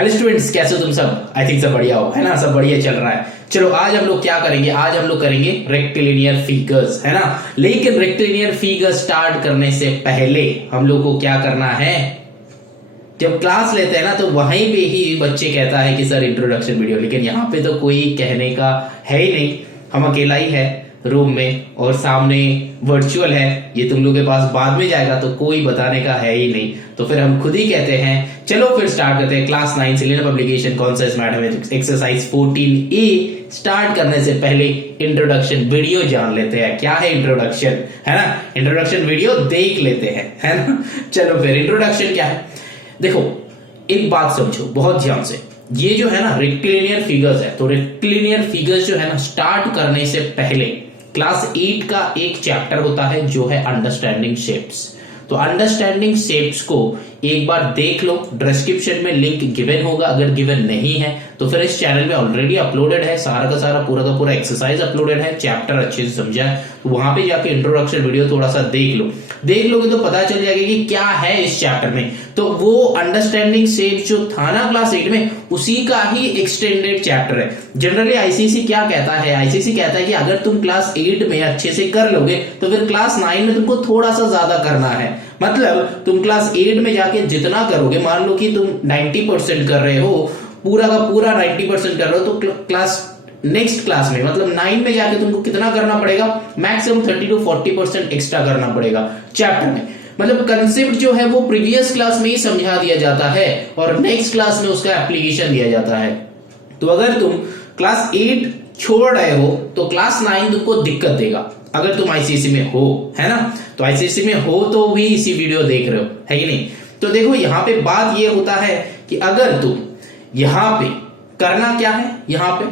Hello students, कैसे हो तुम सब? आई थिंक सब बढ़िया हो, है ना? सब बढ़िया चल रहा है। चलो आज हम लोग क्या करेंगे, आज हम लोग करेंगे रेक्टिलिनियर फिगर्स, है ना? लेकिन रेक्टिलिनियर फिगर्स स्टार्ट करने से पहले हम लोग को क्या करना है, जब क्लास लेते हैं ना तो वहीं पे ही बच्चे कहता है कि सर इंट्रोडक्शन वीडियो, लेकिन यहाँ पे तो कोई कहने का है ही नहीं। हम अकेला ही है रूम में और सामने वर्चुअल है, ये तुम लोग के पास बाद में जाएगा तो कोई बताने का है ही नहीं। तो फिर हम खुद ही कहते हैं चलो फिर स्टार्ट करते हैं। क्लास 9 से लेना publication concepts mathematics exercise 14A start करने से पहले इंट्रोडक्शन वीडियो जान लेते हैं। क्या है इंट्रोडक्शन, है ना? इंट्रोडक्शन वीडियो देख लेते हैं, है ना? चलो फिर इंट्रोडक्शन क्या है, देखो एक बात समझो बहुत ध्यान से। ये जो है ना रेक्टिलिनियर फिगर्स है, तो रेक्टिलिनियर फिगर्स जो है ना स्टार्ट करने से पहले क्लास 8 का एक चैप्टर होता है जो है अंडरस्टैंडिंग शेप्स। तो अंडरस्टैंडिंग शेप्स को एक बार देख लो, डिस्क्रिप्शन में लिंक गिवन होगा, अगर गिवन नहीं है तो फिर इस चैनल में ऑलरेडी अपलोडेड है, सारा का सारा पूरा का पूरा एक्सरसाइज अपलोडेड है, चैप्टर अच्छे से समझा है। तो वहां पे जाके इंट्रोडक्शन वीडियो थोड़ा सा देख लो, देख लोगे तो पता चल जाएगा कि क्या है इस चैप्टर में। तो वो अंडरस्टैंडिंग शेप्स जो था ना क्लास 8 में, उसी का ही एक्सटेंडेड चैप्टर है। जनरली आईसीसी क्या कहता है, आईसीसी कहता है कि अगर तुम क्लास 8 में अच्छे से कर लोगे तो फिर क्लास 9 में तुमको थोड़ा सा ज्यादा करना है। मतलब तुम क्लास 8 में जाके जितना करोगे, मान लो कि तुम 90% कर रहे हो, पूरा का पूरा 90% कर रहे हो, तो क्लास नेक्स्ट क्लास में मतलब 9 में जाके तुमको कितना करना पड़ेगा, मैक्सिमम 30 to 40% एक्स्ट्रा करना पड़ेगा चैप्टर में। मतलब कंसेप्ट जो है वो प्रीवियस क्लास में ही समझा दिया जाता है और नेक्स्ट क्लास में उसका एप्लीकेशन दिया जाता है। तो अगर तुम क्लास 8 छोड़ रहे हो तो क्लास 9 तुमको दिक्कत देगा, अगर तुम आईसीएसई में हो, है ना? तो आईसीएसई में हो तो भी इसी वीडियो देख रहे हो, है कि नहीं? तो देखो यहाँ पे बात ये होता है कि अगर तुम यहाँ पे करना क्या है, यहाँ पे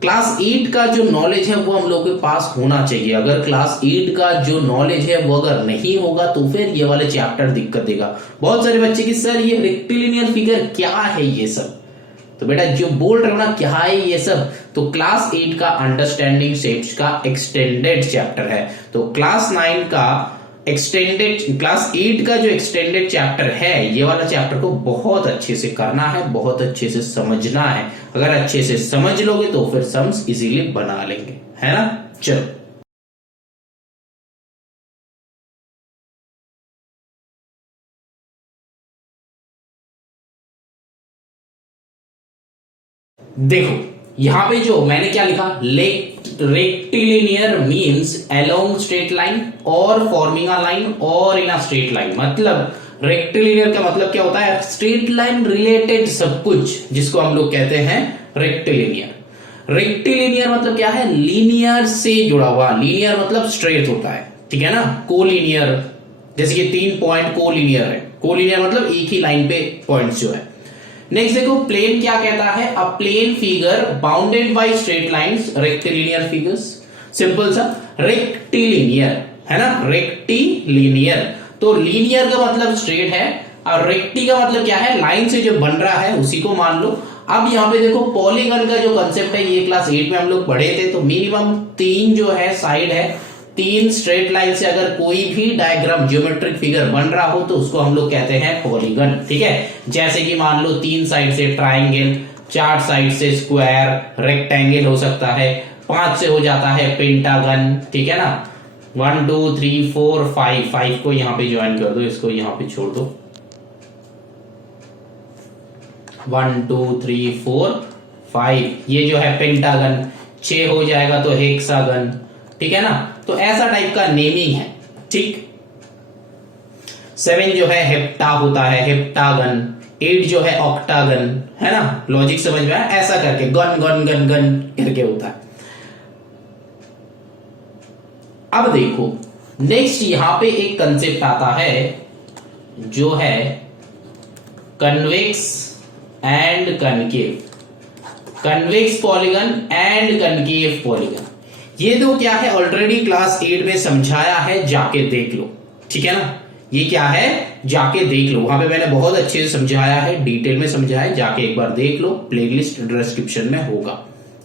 क्लास 8 का जो नॉलेज है वो हम लोग के पास होना चाहिए। अगर क्लास 8 का जो नॉलेज है वो अगर नहीं होगा तो फिर ये वाले चैप्टर दिक्कत देगा। बहुत सारे बच्चे की सर ये रेक्टिलिनियर फिगर क्या है ये सब, तो बेटा जो बोल रहे हो ना क्या है ये सब, तो क्लास 8 का अंडरस्टैंडिंग शेप्स का एक्सटेंडेड चैप्टर है। तो क्लास 9 का एक्सटेंडेड, क्लास 8 का जो एक्सटेंडेड चैप्टर है, ये वाला चैप्टर को बहुत अच्छे से करना है, बहुत अच्छे से समझना है। अगर अच्छे से समझ लोगे तो फिर सम्स इजीली बना लेंगे, है ना? चलो देखो यहां पे जो मैंने क्या लिखा, rectilinear means along straight line और फॉर्मिंग अ लाइन और इन अ स्ट्रेट लाइन। मतलब रेक्टिलिनियर का मतलब क्या होता है, स्ट्रेट लाइन रिलेटेड सब कुछ, जिसको हम लोग कहते हैं रेक्टिलिनियर। रेक्टिलिनियर मतलब क्या है, लीनियर से जुड़ा हुआ। लीनियर मतलब स्ट्रेट होता है, ठीक है ना? कोलिनियर, जैसे कि 3 पॉइंट कोलिनियर है, कोलिनियर मतलब एक ही लाइन पे पॉइंट्स जो है। नेक्स्ट देखो प्लेन क्या कहता है, a plane figure bounded by straight lines, rectilinear figures. Simple सा रेक्टिलिनियर, है ना? रेक्टिलिनियर, तो लीनियर का मतलब स्ट्रेट है और रेक्टी का मतलब क्या है, लाइन से जो बन रहा है उसी को मान लो। अब यहाँ पे देखो पॉलीगन का जो कंसेप्ट है ये क्लास 8 में हम लोग पढ़े थे। तो मिनिमम 3 जो है साइड है, 3 स्ट्रेट लाइन से अगर कोई भी डायग्राम ज्योमेट्रिक फिगर बन रहा हो तो उसको हम लोग कहते हैं पॉलीगन, ठीक है? जैसे कि मान लो 3 साइड से ट्राइंगल, 4 साइड से स्क्वायर, रेक्टेंगल हो सकता है, 5 से हो जाता है पेंटागन, ठीक है ना? 1 2 3 4 5 को यहाँ पे ज्वाइन कर दो, इसको यहाँ पे छोड़ दो। 1 2 3 4 5 ये जो है पेंटागन। 6 हो जाएगा तो हेक्सागन, ठीक है ना? तो ऐसा टाइप का नेमिंग है, ठीक। 7 जो है हेप्टा होता है, हेप्टागन। 8 जो है ऑक्टागन, है ना? लॉजिक समझ में आया? ऐसा करके गन गन गन गन करके होता है। अब देखो नेक्स्ट यहां पे एक कंसेप्ट आता है जो है convex and concave, convex polygon and concave polygon. ये दो क्या है, ऑलरेडी क्लास 8 में समझाया है, जाके देख लो, ठीक है ना? ये क्या है, जाके देख लो, वहां पे मैंने बहुत अच्छे से समझाया है, डिटेल में समझाया है, जाके एक बार देख लो, प्लेलिस्ट डिस्क्रिप्शन में होगा,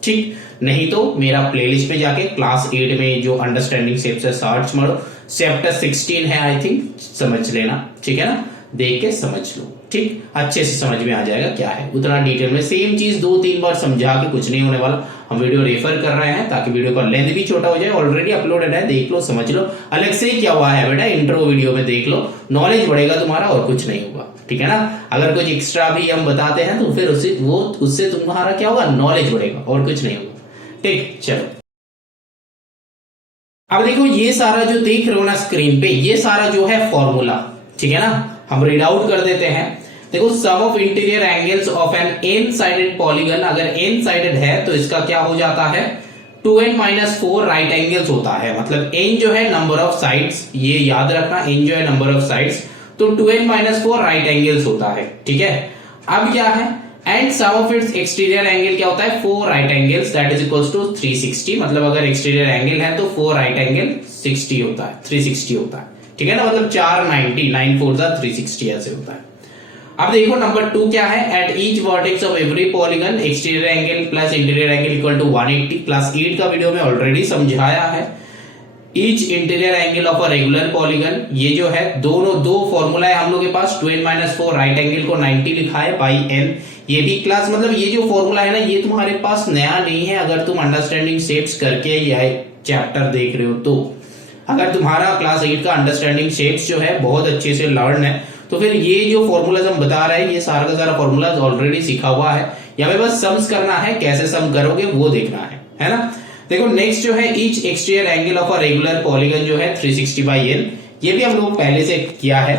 ठीक? नहीं तो मेरा प्लेलिस्ट में जाके क्लास 8 में जो अंडरस्टैंडिंग शेप्स है सर्च मारो, चैप्टर 16 है आई थिंक, समझ लेना, ठीक है ना? देख के समझ लो, ठीक, अच्छे से समझ में आ जाएगा क्या है, उतना डिटेल में सेम चीज 2-3 बार समझा के कुछ नहीं होने वाला। हम वीडियो रेफर कर रहे हैं ताकि वीडियो का लेंथ भी छोटा हो जाए। ऑलरेडी अपलोडेड है, देख लो, समझ लो, अलग से क्या हुआ है बेटा, इंट्रो वीडियो में देख लो, नॉलेज बढ़ेगा तुम्हारा और कुछ नहीं होगा, ठीक है ना। अगर कुछ एक्स्ट्रा भी हम बताते हैं तो फिर उससे तुम्हारा क्या होगा, नॉलेज बढ़ेगा और कुछ नहीं होगा, ठीक। चलो अब देखो, ये सारा जो देख रहे हो ना स्क्रीन पे, ये सारा जो है फॉर्मूला, ठीक है ना, हम रीड आउट कर देते हैं। देखो, sum of interior angles of an n sided polygon, अगर एन साइडेड है तो इसका क्या हो जाता है, 2n-4 राइट एंगल्स होता है। मतलब n जो है नंबर ऑफ साइड्स, ये याद रखना, n जो है नंबर ऑफ साइड्स, तो 2n-4 राइट एंगल्स होता है, ठीक है। अब क्या है, and sum of its exterior angle क्या होता है, 4 right angles, that is equals to 360। मतलब अगर एक्सटीरियर एंगल है तो 4 राइट एंगल 60 होता है, 360 होता है, ठीक है ना। मतलब 490, 9 4 360 ऐसे होता है। अब देखो नंबर 2 क्या है, at each vertex of every polygon exterior angle plus interior angle equal to 180 plus 8 का वीडियो में ऑलरेडी समझाया है। Each interior angle of a regular polygon, ये जो है दो फॉर्मूला है हम लोग के पास, 2n-4 राइट एंगल को 90 लिखा है बाई n, ये भी क्लास, मतलब ये जो फॉर्मूला है ना, ये तुम्हारे पास नया नहीं है। अगर तुम अंडरस्टैंडिंग शेप्स करके यह चैप्टर देख रहे हो तो, अगर तुम्हारा क्लास 8 का अंडरस्टैंडिंग शेप्स जो है बहुत अच्छे से लर्न है, तो फिर ये जो फॉर्मूलाज हम बता रहे हैं, ये सारा का सारा फॉर्मूलाज ऑलरेडी सीखा हुआ है। यहाँ पे बस सम्स करना है, कैसे सम करोगे वो देखना है ना। देखो नेक्स्ट जो है, each exterior angle of a regular polygon जो है 360 बाई n, ये भी हम लोग पहले से किया है,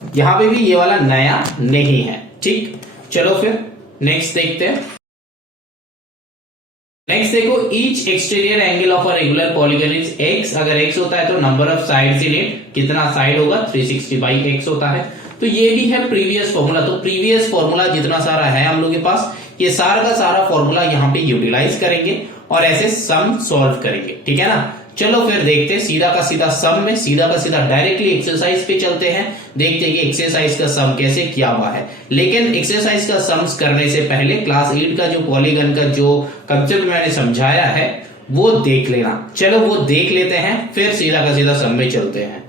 यहां पे भी ये वाला नया नहीं है, ठीक। चलो फिर नेक्स्ट देखते हैं। नेक्स्ट देखो, each exterior angle of a regular polygon is x, अगर x होता है तो number of sides in it, कितना साइड होगा, 360 बाई x होता है। तो ये भी है प्रीवियस फॉर्मूला, तो प्रीवियस फॉर्मूला जितना सारा है हम लोग के पास, ये सारा का सारा फॉर्मूला यहाँ पे यूटिलाइज करेंगे और ऐसे सम सॉल्व करेंगे, ठीक है ना। चलो फिर देखते हैं, सीधा का सीधा सम में, सीधा का सीधा डायरेक्टली एक्सरसाइज पे चलते हैं, देखते हैं कि एक्सरसाइज का सम कैसे किया हुआ है। लेकिन एक्सरसाइज का सम्स करने से पहले क्लास 8 का जो पॉलीगन का जो कंसेप्ट मैंने समझाया है वो देख लेना। चलो वो देख लेते हैं, फिर सीधा का सीधा सम में चलते हैं।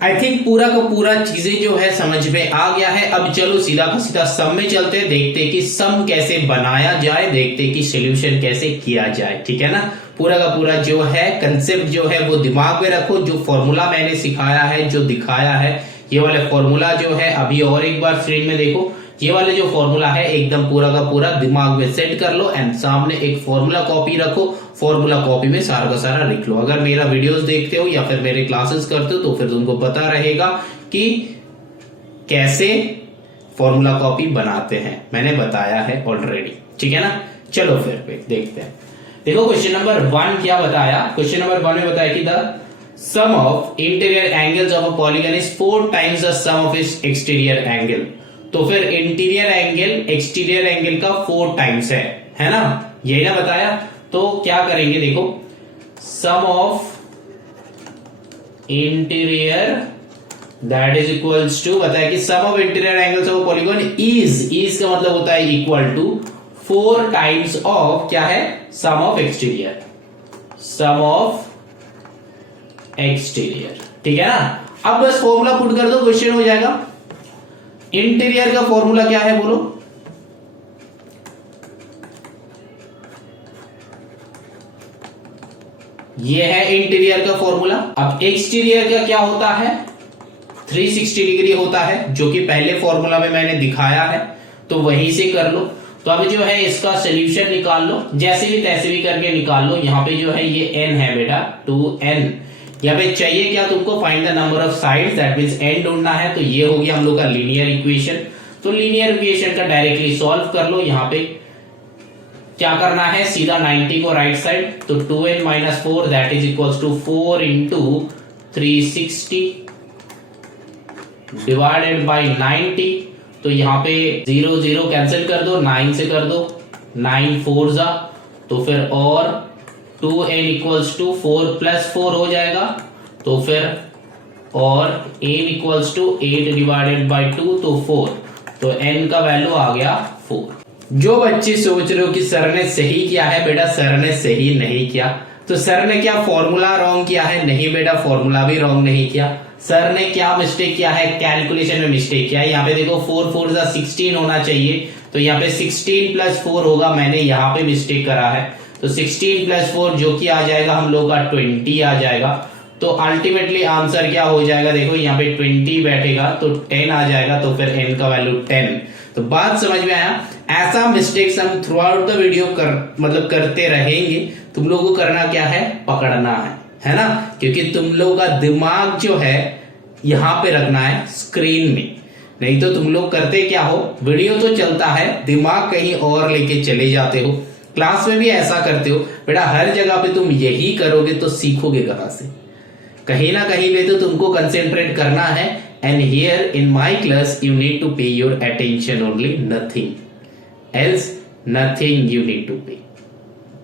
आई थिंक पूरा का पूरा चीजें जो है समझ में आ गया है। अब चलो सीधा का सीधा सम में चलते हैं, देखते हैं कि सम कैसे बनाया जाए, देखते हैं कि सॉल्यूशन कैसे किया जाए, ठीक है ना। पूरा का पूरा जो है कंसेप्ट जो है वो दिमाग में रखो, जो फॉर्मूला मैंने सिखाया है, जो दिखाया है, ये वाले फॉर्मूला जो है अभी और एक बार स्क्रीन में देखो, ये वाले जो फॉर्मूला है एकदम पूरा का पूरा दिमाग में सेट कर लो एंड सामने एक फॉर्मूला कॉपी रखो, फॉर्मूला कॉपी में सारा का सारा लिख लो। अगर मेरा वीडियोस देखते हो या फिर मेरे क्लासेस करते हो तो फिर तुमको पता रहेगा कि कैसे फॉर्मूला कॉपी बनाते हैं, मैंने बताया है ऑलरेडी, ठीक है ना। चलो फिर देखते हैं। देखो क्वेश्चन नंबर 1 क्या बताया, क्वेश्चन नंबर 1 में बताया कि the sum of interior angles of a polygon is 4 times the sum of its exterior angle. तो फिर इंटीरियर एंगल एक्सटीरियर एंगल का 4 टाइम्स है ना, यही ना बताया। तो क्या करेंगे, देखो sum of interior that is equals to, बताया कि sum of interior angles of polygon is का मतलब होता है इक्वल टू 4 टाइम्स ऑफ क्या है, sum of exterior, sum of exterior, ठीक है ना। अब बस फॉर्मूला पुट कर दो, क्वेश्चन हो जाएगा। इंटीरियर का फॉर्मूला क्या है बोलो, ये है इंटीरियर का फॉर्मूला। अब एक्सटीरियर का क्या होता है, 360 डिग्री होता है, जो कि पहले फॉर्मूला में मैंने दिखाया है, तो वहीं से कर लो। तो अब जो है इसका सॉल्यूशन निकाल लो, जैसे भी तैसे भी करके निकाल लो। यहाँ पे जो है ये n है बेटा, 2n। यहाँ पे चाहिए क्या तुमको, find the number of sides, that means n ढूंढना है। तो ये हो गया हम लोग का लीनियर इक्वेशन। तो लीनियर इक्वेशन का डायरेक्टली सॉल्व कर लो। यहाँ पे क्या करना है, सीधा 90 को राइट साइड, तो 2n-4 that is equals to 4 into 360 divided by 90। तो यहाँ पे 0 0 कैंसिल कर दो, 9 से कर दो, 9 4 जा, तो फिर और 2n इक्वल्स टू 4 प्लस 4 हो जाएगा। तो फिर और n equals to 8 divided by 2, तो 4, तो n का वैल्यू आ गया 4। जो बच्चे सोच रहे हो कि सर ने सही किया है, बेटा सर ने सही नहीं किया। तो सर ने क्या फॉर्मूला रॉन्ग किया है? नहीं बेटा, फॉर्मूला भी रॉन्ग नहीं किया। सर ने क्या मिस्टेक किया है? कैलकुलेशन में मिस्टेक किया है। यहाँ पे देखो 4 4 16 होना चाहिए, तो यहाँ पे 16 + 4 होगा, मैंने यहाँ पे मिस्टेक करा है। तो 16 + 4 जो कि आ जाएगा हम लोग का 20 आ जाएगा। तो अल्टीमेटली आंसर क्या हो जाएगा? देखो यहाँ पे 20 बैठेगा तो 10 आ जाएगा, तो फिर n का वैल्यू 10। तो बात समझ में आया? ऐसा मिस्टेक्स हम थ्रू आउट द वीडियो करते रहेंगे। तुम लोगों को करना क्या है? पकड़ना है ना? क्योंकि तुम लोगों का दिमाग जो है यहाँ पे रखना है स्क्रीन में, नहीं तो तुम लोग करते क्या हो, वीडियो तो चलता है, दिमाग कहीं और लेके चले जाते हो। क्लास में भी ऐसा करते हो बेटा, हर जगह पे तुम यही करोगे तो सीखोगे कहां से? कहीं ना कहीं पे तो तुमको कंसेंट्रेट करना है। And here in my class you need to pay your attention only, nothing else, nothing you need to pay,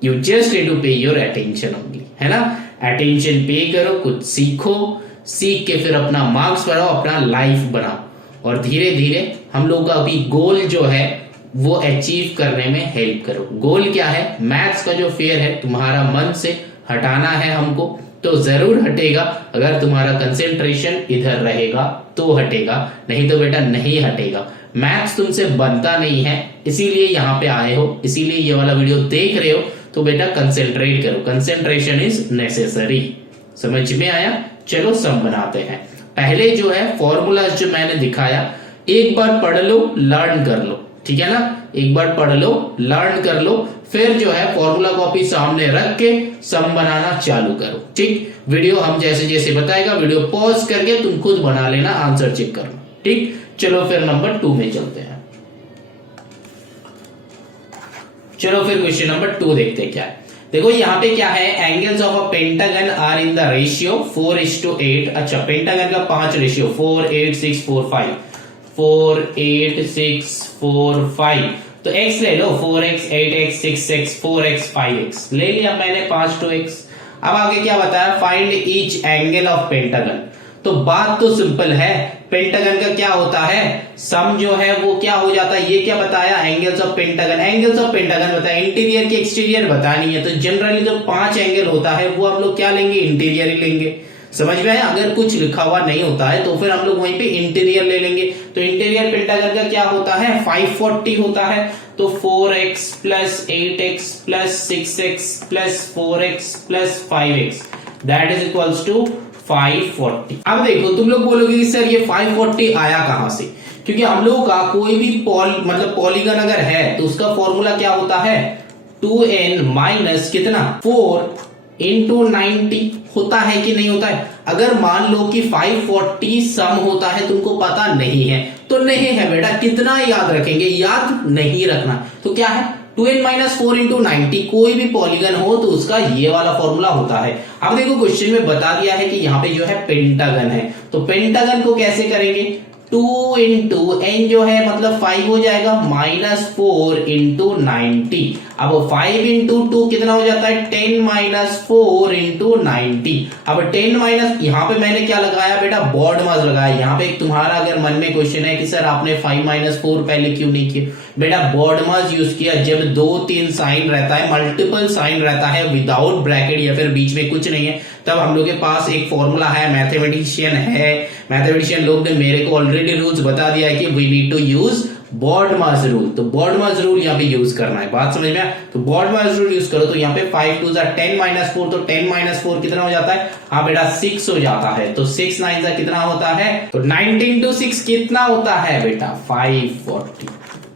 you just need to pay your attention only, है ना? अटेंशन पे करो, कुछ सीखो, सीख के फिर अपना मार्क्स बढ़ाओ, अपना लाइफ बनाओ, और धीरे धीरे हम लोग का अभी गोल जो है वो अचीव करने में हेल्प करो। गोल क्या है? मैथ्स का जो फेयर है तुम्हारा मन से हटाना है हमको, तो जरूर हटेगा। अगर तुम्हारा कंसेंट्रेशन इधर रहेगा तो हटेगा, नहीं तो बेटा नहीं हटेगा। मैथ्स तुमसे बनता नहीं है, इसीलिए यहाँ पे आए हो, इसीलिए ये वाला वीडियो देख रहे हो। तो बेटा कंसेंट्रेट करो, कंसेंट्रेशन इज नेसेसरी। समझ में आया? चलो सम बनाते हैं। पहले जो है फॉर्मूला जो मैंने दिखाया, एक बार पढ़ लो, लर्न कर लो, ठीक है ना? एक बार पढ़ लो, लर्न कर लो, फिर जो है फॉर्मूला कॉपी सामने रख के सम बनाना चालू करो, ठीक? वीडियो हम जैसे जैसे बताएगा, वीडियो पॉज करके तुम खुद बना लेना, आंसर चेक करना, ठीक? चलो फिर नंबर 2 में चलते हैं। चलो फिर क्वेश्चन नंबर 2 देखते हैं क्या है। देखो यहाँ पे क्या है, angles of a pentagon are in the ratio 4:8। अच्छा, पेंटागन का 5 रेशियो 4 8 6 4 5, 4 8 6 4 5। तो x ले लो, 4x 8x 6x 4x 5x ले लिया मैंने, 5 2x। अब आगे क्या बताया? Find each angle of pentagon. तो बात तो सिंपल है, पेंटागन का क्या होता है, सम जो है वो क्या हो जाता है, ये क्या बताया? Angles of pentagon. Angles of pentagon बताया, इंटीरियर की एक्सटीरियर बतानी है। तो जनरली जो 5 एंगल होता है वो हम लोग क्या लेंगे? इंटीरियर ही लेंगे। समझ में आया? अगर कुछ लिखा हुआ नहीं होता है तो फिर हम लोग वहीं पे इंटीरियर ले लेंगे। तो इंटीरियर पेंटागन का क्या होता है? 540 होता है। तो 4x + 8x + 6x + 4x + 5x that is equals to 540। अब देखो तुम लोग बोलोगे कि सर ये 540 आया कहां से? क्योंकि हम लोग का कोई भी पॉलीगन अगर है तो उसका फॉर्मूला क्या होता है? 2n - कितना 4 × 90 होता है कि नहीं होता है? अगर मान लो कि 540 सम होता है, तुमको पता नहीं है तो नहीं है बेटा, कितना याद रखेंगे? याद नहीं रखना। तो क्या है? 2n - 4 × 90। कोई भी पॉलीगन हो तो उसका ये वाला फॉर्मूला होता है। अब देखो क्वेश्चन में बता दिया है कि यहाँ पे जो है पेंटागन है, तो पेंटागन को कैसे करेंगे? 2 × n जो है मतलब 5 हो जाएगा, -4 × 90। अब 5 × 2 कितना हो जाता है? 10 - 4 × 90। अब 10 यहाँ पे मैंने क्या लगाया बेटा? बॉड मास लगाया। यहाँ पे तुम्हारा अगर मन में क्वेश्चन है कि सर आपने 5 - 4 पहले क्यों नहीं किया? बेटा बॉड मास यूज किया जब 2-3 साइन रहता है, मल्टीपल साइन रहता है विदाउट ब्रैकेट या फिर बीच में कुछ नहीं है, तब हम लोग के पास एक फॉर्मूला है, मैथमेटिशियन लोग ने मेरे को ऑलरेडी रूल्स बता दिया है कि we need to use BODMAS rule. तो बॉड मास रूल यहाँ पे यूज करना है, बात समझ में आया? तो बॉड मास रूल यूज करो। तो यहाँ पे 5 2 10 - 4, तो 10 - 4 कितना हो जाता है? हाँ बेटा 6 हो जाता है। तो 6 9 कितना होता है? तो 19 × 6 कितना होता है बेटा? 540।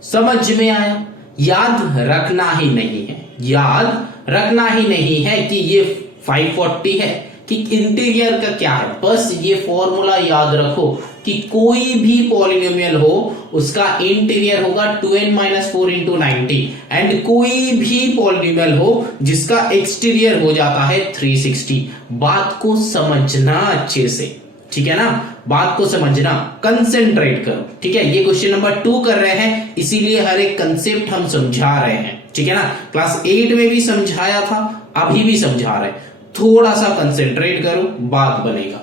समझ में आया? याद रखना ही नहीं है, याद रखना ही नहीं है कि ये 540 है कि इंटीरियर का क्या है। बस ये फॉर्मूला याद रखो कि कोई भी पॉलिनोमियल हो उसका इंटीरियर होगा 2n - 4 × 90, एंड कोई भी पॉलिनोमियल हो जिसका एक्सटीरियर हो जाता है 360। बात को समझना अच्छे से, ठीक है ना? बात को समझना, कंसेंट्रेट करो, ठीक है? ये क्वेश्चन नंबर 2 कर रहे हैं, इसीलिए हर एक कंसेप्ट हम समझा रहे हैं, ठीक है ना? क्लास 8 में भी समझाया था, अभी भी समझा रहे हैं। थोड़ा सा कंसेंट्रेट करो, बात बनेगा।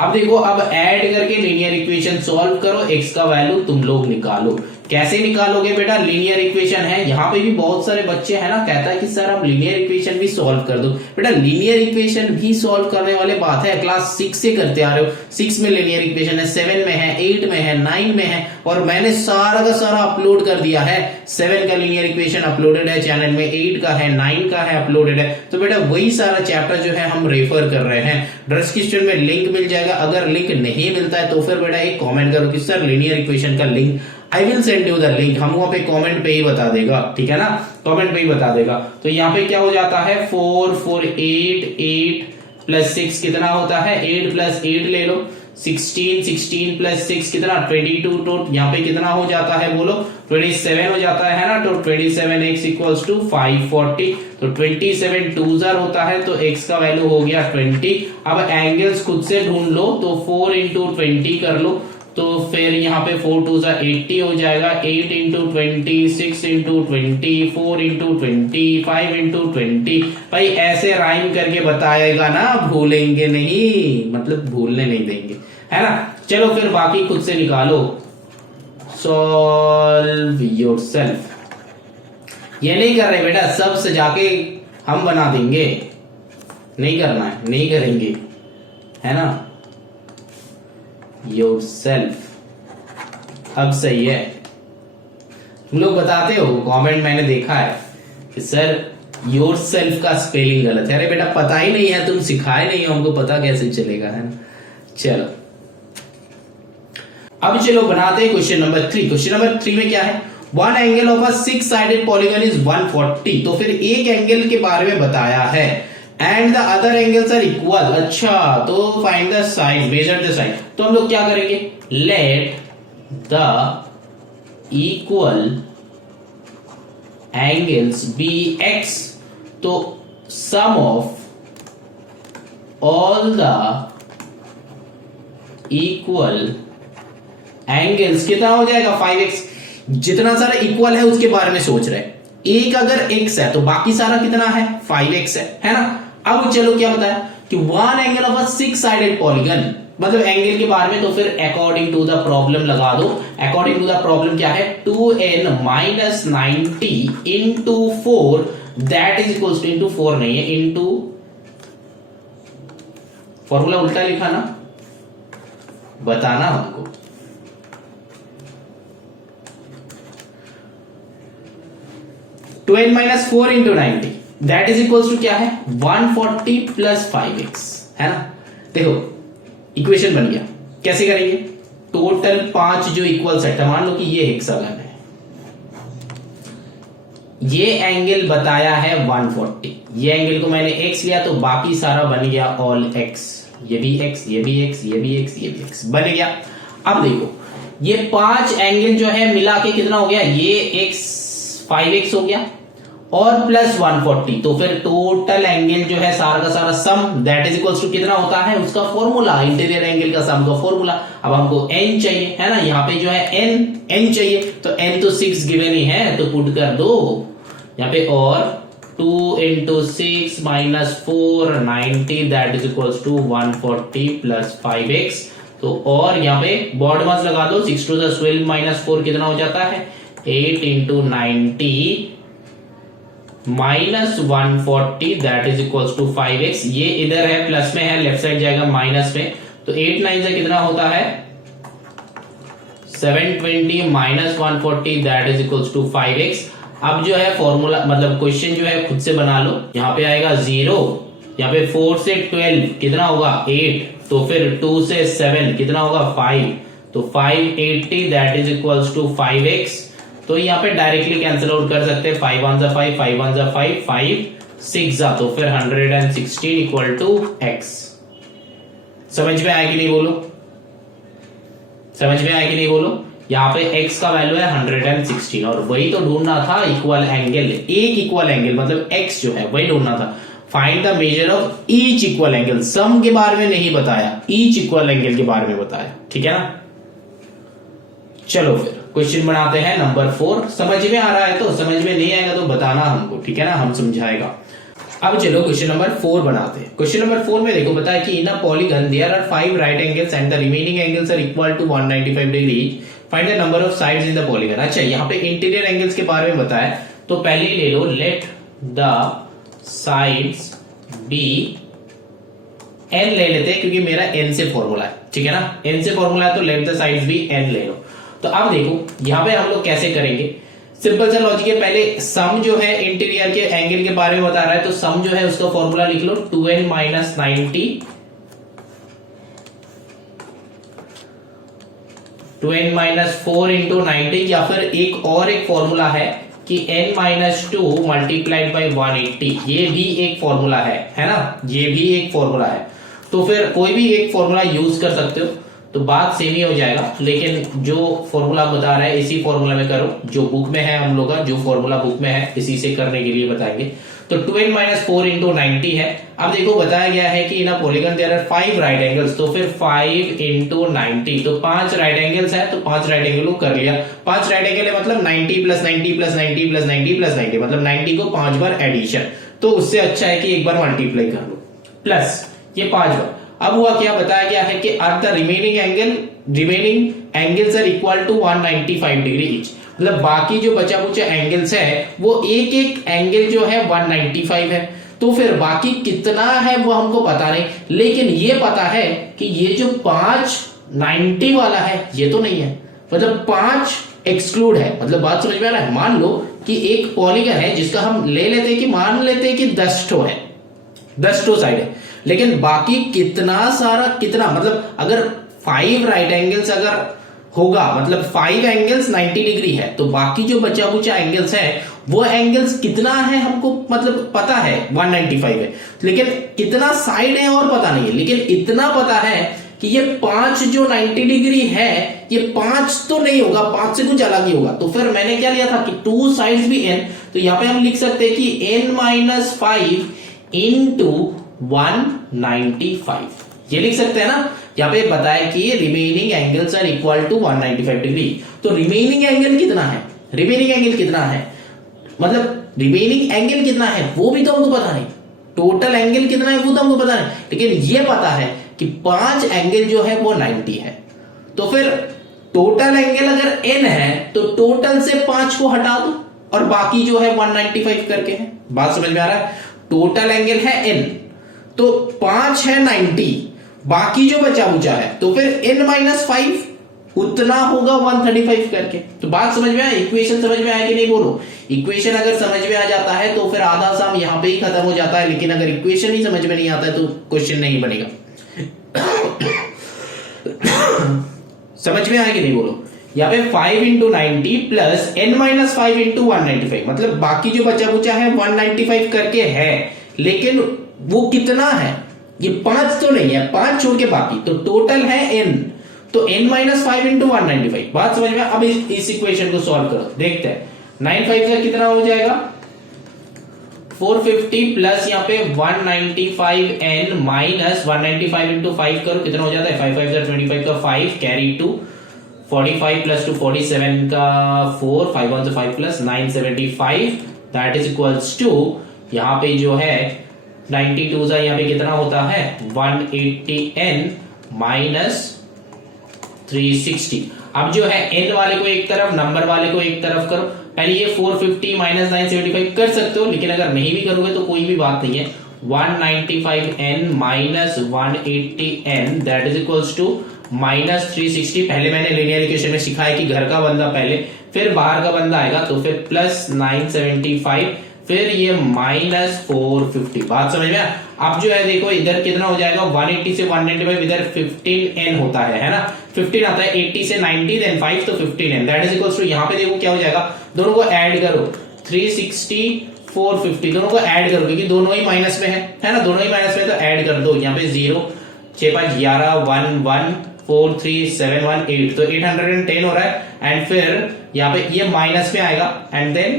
अब देखो, अब ऐड करके लीनियर इक्वेशन सॉल्व करो, x का वैल्यू तुम लोग निकालो। कैसे निकालोगे बेटा, लीनियर इक्वेशन है। यहाँ पे भी बहुत सारे बच्चे हैं ना, कहता है कि सर आप लीनियर इक्वेशन भी सॉल्व कर दो। बेटा लीनियर इक्वेशन भी सॉल्व करने वाले बात है, क्लास 6 से करते आ रहे हो। 6 में लीनियर इक्वेशन है, 7 में है, 8 में है, 9 में है, और मैंने सारा का सारा अपलोड कर दिया है। 7 का लीनियर इक्वेशन अपलोडेड है चैनल में, 8 का है, 9 का है अपलोडेड है। तो बेटा वही सारा चैप्टर जो है हम रेफर कर रहे हैं। डिस्क्रिप्शन में लिंक मिल जाएगा। अगर लिंक नहीं मिलता है तो फिर बेटा एक कॉमेंट करो कि सर लीनियर इक्वेशन का link, I will send you the link. हम वहां पे कमेंट पे ही बता देगा, ठीक है ना, कमेंट पे ही बता देगा। तो यहाँ पे क्या हो जाता है, 4 4 8 8 प्लस 6 कितना होता है, 8 प्लस 8 ले लो, 16 16 प्लस 6 कितना 22। तो यहाँ पे कितना हो जाता है बोलो, 27 हो जाता है ना। तो 27x इक्वल्स टू 540। तो 27 2 होता है, तो x का वैल्यू हो गया 20। अब एंगल्स खुद से ढूंढ लो, तो 4 इंटू 20 कर लो, तो फिर यहाँ पे 4 2 80 हो जाएगा। 8 इंटू 20, 6 इंटू 20, 4 इंटू 20, 5 इंटू 20। भाई ऐसे राइम करके बताएगा ना, भूलेंगे नहीं, मतलब भूलने नहीं देंगे, है ना। चलो फिर बाकी खुद से निकालो। Solve yourself. ये नहीं कर रहे बेटा, सब सजा के हम बना देंगे, नहीं करना है, नहीं करेंगे, है ना। योरसेल्फ अब सही है। तुम लोग बताते हो कमेंट, मैंने देखा है कि सर योरसेल्फ का स्पेलिंग गलत है। अरे बेटा पता ही नहीं है, तुम सिखाए नहीं हो, हमको पता कैसे चलेगा, है ना। चलो अब चलो बनाते हैं क्वेश्चन नंबर 3। क्वेश्चन नंबर 3 में क्या है, one angle of a 6 sided polygon is 140। तो फिर एक एंगल के बारे में बताया है, and the other angles are equal. अच्छा, तो find the side, measure the side. तो हम लोग क्या करेंगे, let the equal angles be x. तो sum of all the equal angles कितना हो जाएगा, 5x। जितना सारा इक्वल है उसके बारे में सोच रहे हैं। एक अगर x है तो बाकी सारा कितना है, 5x है ना। अब चलो क्या बताया कि one angle of a 6 sided polygon, मतलब एंगल के बारे में। तो फिर अकॉर्डिंग टू द प्रॉब्लम लगा दो। अकॉर्डिंग टू द प्रॉब्लम क्या है, 2n minus 90 into 4 that is equals to, into 4 नहीं है, इंटू, फॉर्मूला उल्टा लिखा ना, बताना हमको। Two N minus 4 into 90 that is equals to क्या है, 140 प्लस 5x, है ना। देखो इक्वेशन बन गया। कैसे करेंगे, टोटल 5 जो इक्वल सेट है, मान लो कि ये हेक्सागन है, ये एंगल बताया है 140, ये एंगल को मैंने x लिया तो बाकी सारा बन गया ऑल x, ये भी x, ये भी x, ये भी x, ये भी x बन गया। अब देखो ये 5 एंगल जो है मिला के कितना हो गया, ये x 5x हो गया और प्लस 140। तो फिर टोटल एंगल जो है सारा का सारा सम दैट इज इक्वल्स टू कितना होता है, उसका फॉर्मूला, इंटीरियर एंगल का सम का फॉर्मूला। अब हमको n चाहिए, है ना, यहाँ पे जो है n चाहिए, तो n तो 6 गिवन ही है, तो पुट कर दो यहाँ पे, और 2 into 6 minus 4 90 that is equals to 140 plus 5x। तो और यहाँ पे बॉड मास लगा दो, 6 टू द 12 माइनस 4 कितना हो जाता है, 8 into 90 minus 140 that is equals to 5x। ये इधर है प्लस में है, लेफ्ट साइड जाएगा माइनस में, तो 8 9 से कितना होता है 720 minus 140 that is equals to 5x। अब जो है फॉर्मूला, मतलब क्वेश्चन जो है खुद से बना लो। यहाँ पे आएगा 0, यहाँ पे 4 से 12 कितना होगा 8, तो फिर 2 से 7 कितना होगा 5, तो 580 that is equals to 5x। तो यहाँ पे डायरेक्टली कैंसिल आउट कर सकते हैं, 5 1 5 5 1 5 5 6 जा, तो फिर 116 इक्वल टू x। समझ में आया कि नहीं बोलो, समझ में आया कि नहीं बोलो। यहाँ पे x का वैल्यू है 116 और वही तो ढूंढना था, इक्वल एंगल, एक इक्वल एंगल मतलब x जो है वही ढूंढना था। Find the measure of each equal angle, sum के बारे में नहीं बताया, ईच इक्वल एंगल के बारे में बताया, ठीक है ना। चलो फिर क्वेश्चन बनाते हैं नंबर 4। समझ में आ रहा है तो, समझ में नहीं आएगा तो बताना हमको, ठीक है ना, हम समझाएगा। अब चलो क्वेश्चन नंबर 4 बनाते हैं। क्वेश्चन नंबर 4 में देखो बताया कि in a polygon there are 5 right angles and the remaining angles are equal to 195 degree. Find the number of sides in the polygon. अच्छा यहाँ पे इंटीरियर एंगल्स के बारे में बताया, तो पहले ले लो let the sides be n ले लेते हैं, क्योंकि मेरा n से फॉर्मूला है, ठीक है ना, n से फॉर्मूला है, तो let the sides be n ले लो। तो अब देखो यहाँ पे हम लोग कैसे करेंगे, सिंपल सा लॉजिक है, पहले सम जो है इंटीरियर के एंगल के बारे में बता रहा है, तो सम जो है उसका फॉर्मूला लिख लो 2n minus 90 2n minus 4 into 90, या फिर एक फॉर्मूला है कि n माइनस 2 मल्टीप्लाइड बाई 180, ये भी एक फॉर्मूला है ना, ये भी एक फॉर्मूला है। तो फिर कोई भी एक फॉर्मूला यूज कर सकते हो, तो बात सेम ही हो जाएगा, लेकिन जो फॉर्मूला बता रहा है इसी फॉर्मूला में करो, जो बुक में है हम लोग का, जो फॉर्मूला बुक में है इसी से करने के लिए बताएंगे। तो 2n माइनस 4 इंटू 90 है। अब देखो बताया गया है कि in a polygon there are 5 right angles, तो फिर 5 इंटू 90, तो 5 राइट एंगल्स है, तो 5 राइट एंगल को कर लिया। 5 राइट एंगल है मतलब 90 प्लस 90 प्लस 90 प्लस 90 प्लस 90, मतलब 90 को 5 बार एडिशन, तो उससे अच्छा है कि एक बार मल्टीप्लाई कर लो, प्लस ये 5 बार। अब हुआ क्या, बताया गया है कि are the remaining angles are equal to 195 degree each, मतलब बाकी जो बचा कुचा एंगल्स है वो एक एक एंगल जो है 195 है। तो फिर बाकी कितना है वो हमको पता नहीं, लेकिन ये पता है कि ये जो 590 वाला है ये तो नहीं है, मतलब 5 एक्सक्लूड है। मतलब बात समझ में आ रहा है, मान लो कि एक पॉलीगन है जिसका हम ले लेते हैं कि मान लेते हैं कि 10 ठो है, 10 ठो साइड है, लेकिन बाकी कितना सारा कितना, मतलब अगर 5 राइट एंगल्स अगर होगा, मतलब 5 एंगल्स 90 डिग्री है, तो बाकी जो बचा बुचा एंगल्स है वो एंगल्स कितना है हमको मतलब पता है 195 है, लेकिन कितना साइड है और पता नहीं है, लेकिन इतना पता है कि ये 5 जो 90 डिग्री है ये 5 तो नहीं होगा, 5 से कुछ अलग ही होगा। तो फिर मैंने क्या लिया था कि 2 साइड्स भी n, तो यहां पे हम लिख सकते हैं कि n माइनस 5 इंटू 195, ये लिख सकते हैं ना। यहाँ पे बताया कि remaining angles are equal to 195 degree, तो रिमेनिंग एंगल कितना है, रिमेनिंग एंगल कितना है, मतलब रिमेनिंग एंगल कितना है वो भी तो हमको पता नहीं, टोटल एंगल कितना है वो तो हमको पता नहीं, लेकिन ये पता है कि 5 एंगल जो है वो 90 है। तो फिर टोटल एंगल अगर n है तो टोटल से 5 को हटा दो और बाकी जो है 195 करके है। बात समझ में आ रहा है, टोटल एंगल है n, तो 5 है 90, बाकी जो बचा बुचा है, तो फिर n माइनस 5 उतना होगा 135 करके। तो बात समझ में आया, इक्वेशन समझ में आया कि नहीं बोलो। इक्वेशन अगर समझ में आ जाता है तो फिर आधा सम यहां पे ही खत्म हो जाता है, लेकिन अगर इक्वेशन ही समझ में नहीं आता है तो क्वेश्चन नहीं बनेगा। समझ में आया कि नहीं बोलो। यहाँ पे 5 into 90 plus n minus 5 into 195, मतलब बाकी जो बचा बुचा है 195 करके है, लेकिन वो कितना है, ये 5 तो नहीं है, 5 छोड़ के बाकी, तो टोटल है n, तो n माइनस 5 इंटू 195। बात समझ में। अब इस इक्वेशन को सॉल्व करो, देखते हैं 95 का कितना हो जाएगा 450 प्लस यहाँ पे 195n माइनस 195 इंटू 5 करो, कितना हो जाता है 5 5 25 का 5 कैरी 2 45 प्लस 2 47 का 4 5 1 से 5 plus 975 that is equals to यहाँ पे जो है 92 का यहाँ पे कितना होता है 180n माइनस 360। अब जो है n वाले को एक तरफ, नंबर वाले को एक तरफ करो। पहले ये 450 माइनस 975 कर सकते हो, लेकिन अगर नहीं भी करोगे तो कोई भी बात नहीं है। 195n minus 180n that is equals to minus 360। पहले मैंने लीनियर इक्वेशन में सिखाया कि घर का बंदा पहले, फिर बाहर का बंदा आएगा, तो फिर प्लस 975, फिर ये माइनस 450। बात समझ में। अब जो है देखो इधर कितना हो जाएगा 180 से 195, इधर 15n होता है ना, 15 आता है 80 से 90 देन 5 तो 15n that is equals to यहाँ पे देखो क्या हो जाएगा, दोनों को ऐड करो 360 450, दोनों को ऐड करो क्योंकि दोनों ही माइनस में है ना, दोनों ही माइनस में, तो ऐड कर दो। यहाँ पे 0 6 5 11 1 1 4 3 7 1 8, तो 810 हो रहा है। एंड फिर यहाँ पे ये माइनस में आएगा एंड देन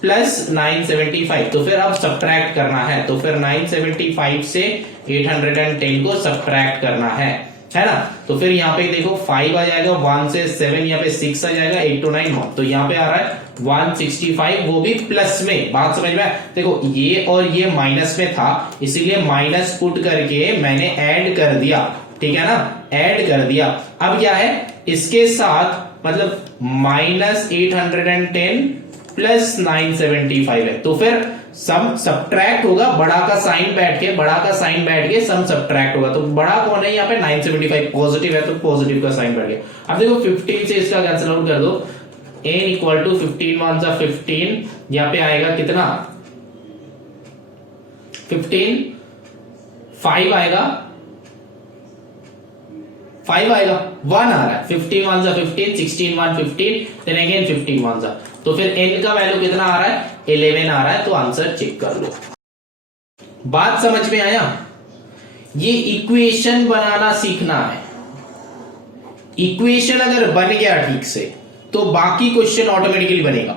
प्लस 975, तो फिर अब सब्ट्रैक्ट करना है, तो फिर 975 से 810 को सब्ट्रैक्ट करना है ना। तो फिर यहाँ पे देखो 5 आ जाएगा, 1 से 7 यहाँ पे 6 आ जाएगा, 8 to 9 तो यहाँ पे आ रहा है 165, वो भी प्लस में। बात समझ में। देखो ये और ये माइनस में था, इसीलिए माइनस पुट करके मैंने ऐड कर दिया, ठीक है ना, ऐड कर दिया। अब क्या है, इसके साथ मतलब -810 प्लस 975 है। तो फिर सम सब्ट्रैक्ट होगा, बड़ा का साइन बैठ के सम सब्ट्रैक्ट होगा। तो बड़ा कौन है यहाँ पे 975, पॉजिटिव है तो पॉजिटिव का साइन बैठ गया। अब देखो 15 से इसका कैंसिल आउट कर दो, n इक्वल टू 15 वन सा 15, यहाँ पे आएगा कितना 15, 5 आएगा 1 आ रहा है, 15 वन सा 15, 16 वन 15, देन अगेन 15 वन सा, तो फिर n का वैल्यू कितना आ रहा है 11 आ रहा है। तो आंसर चेक कर लो। बात समझ में आया? ये इक्वेशन बनाना सीखना है। इक्वेशन अगर बन गया ठीक से तो बाकी क्वेश्चन ऑटोमेटिकली बनेगा।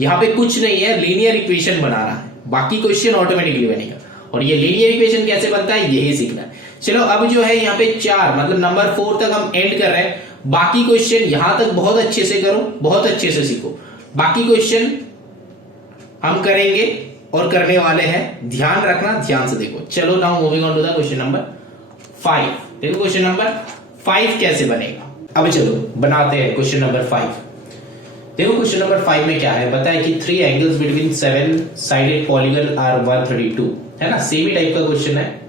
यहां पे कुछ नहीं है, लीनियर इक्वेशन बनाना है, बाकी क्वेश्चन ऑटोमेटिकली बनेगा। और ये लीनियर इक्वेशन कैसे बनता है यही सीखना है। चलो अब जो है यहाँ पे 4 मतलब नंबर 4 तक हम एंड कर रहे हैं। बाकी क्वेश्चन यहां तक बहुत अच्छे से करो, बहुत अच्छे से सीखो। बाकी क्वेश्चन हम करेंगे और करने वाले हैं, ध्यान रखना, ध्यान से देखो। चलो now moving on to the question number 5। देखो क्वेश्चन नंबर 5 कैसे बनेगा। अब चलो बनाते हैं क्वेश्चन नंबर 5। देखो क्वेश्चन नंबर 5 में क्या है, बताया कि 3 angles between 7 sided polygon are 132, है ना, सेम ही टाइप का क्वेश्चन है।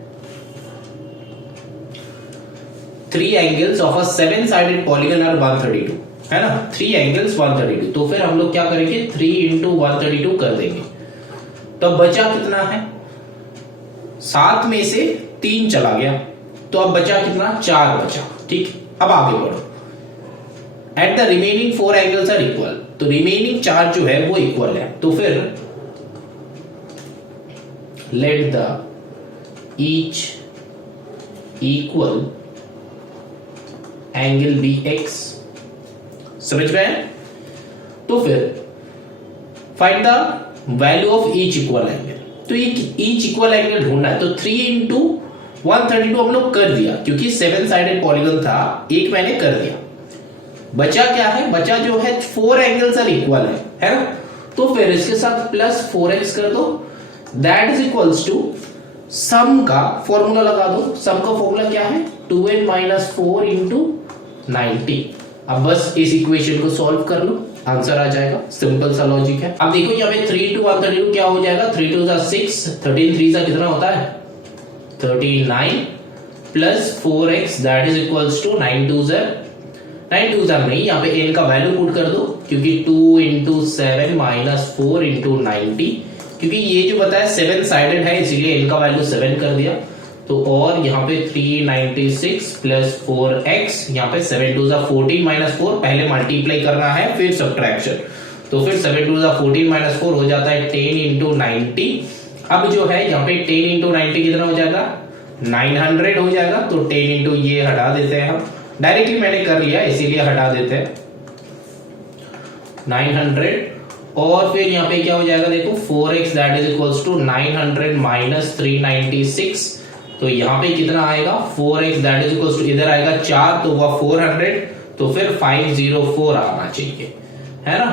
3 angles of a 7 sided polygon are 132, है ना, 3 एंगल्स 132। तो फिर हम लोग क्या करेंगे 3 इंटू 132 कर देंगे। तो बचा कितना है, 7 में से 3 चला गया, तो अब बचा कितना 4 बचा। ठीक, अब आगे बढ़ो। At the remaining 4 angles are equal, तो रिमेनिंग 4 जो है वो इक्वल है। तो फिर let the each equal angle be x. समझ में? तो फिर find the value of each equal angle. तो ये ईच इक्वल एंगल ढूंढना है। तो 3 इंटू 132 हम लोग कर दिया, क्योंकि 7 साइडेड पॉलीगन था, एक मैंने कर दिया। बचा क्या है, बचा जो है 4 एंगल्स आर इक्वल है ना। तो फिर इसके साथ प्लस 4x कर दो, that is equals to some का फॉर्मूला लगा दो। सम का फॉर्मूला क्या है 2n माइनस 4 इंटू 90। अब बस इस इक्वेशन को सॉल्व कर लो, आंसर आ जाएगा। सिंपल सा लॉजिक है। अब देखो यहाँ पे 3 इंटू 132 क्या हो जाएगा, 3 2 6, 13 3 सा कितना होता है 39 plus 4x that is equals to 9 2 नहीं, यहाँ पे n का वैल्यू पुट कर दो, क्योंकि 2 इंटू 7 माइनस 4 इंटू 90, क्योंकि ये जो बताया 7 साइडेड है इसीलिए n का वैल्यू 7 कर दिया। तो और यहाँ पे 396 प्लस 4x, यहाँ पे 7 2 14 माइनस 4, पहले मल्टीप्लाई करना है फिर सब्ट्रैक्शन। तो फिर 7 2 14 माइनस 4 हो जाता है 10 इंटू 90। अब जो है यहाँ पे 10 इंटू 90 कितना हो जाएगा 900 हो जाएगा। तो 10 इंटू ये हटा देते हैं हम, डायरेक्टली मैंने कर लिया इसीलिए हटा देते हैं 900। और फिर यहाँ पे क्या हो जाएगा देखो 4x that is equals to 900 minus 396। तो यहाँ पे कितना आएगा 4x that is equals to, इधर आएगा 4 तो वह 400, तो फिर 504 आना चाहिए, है ना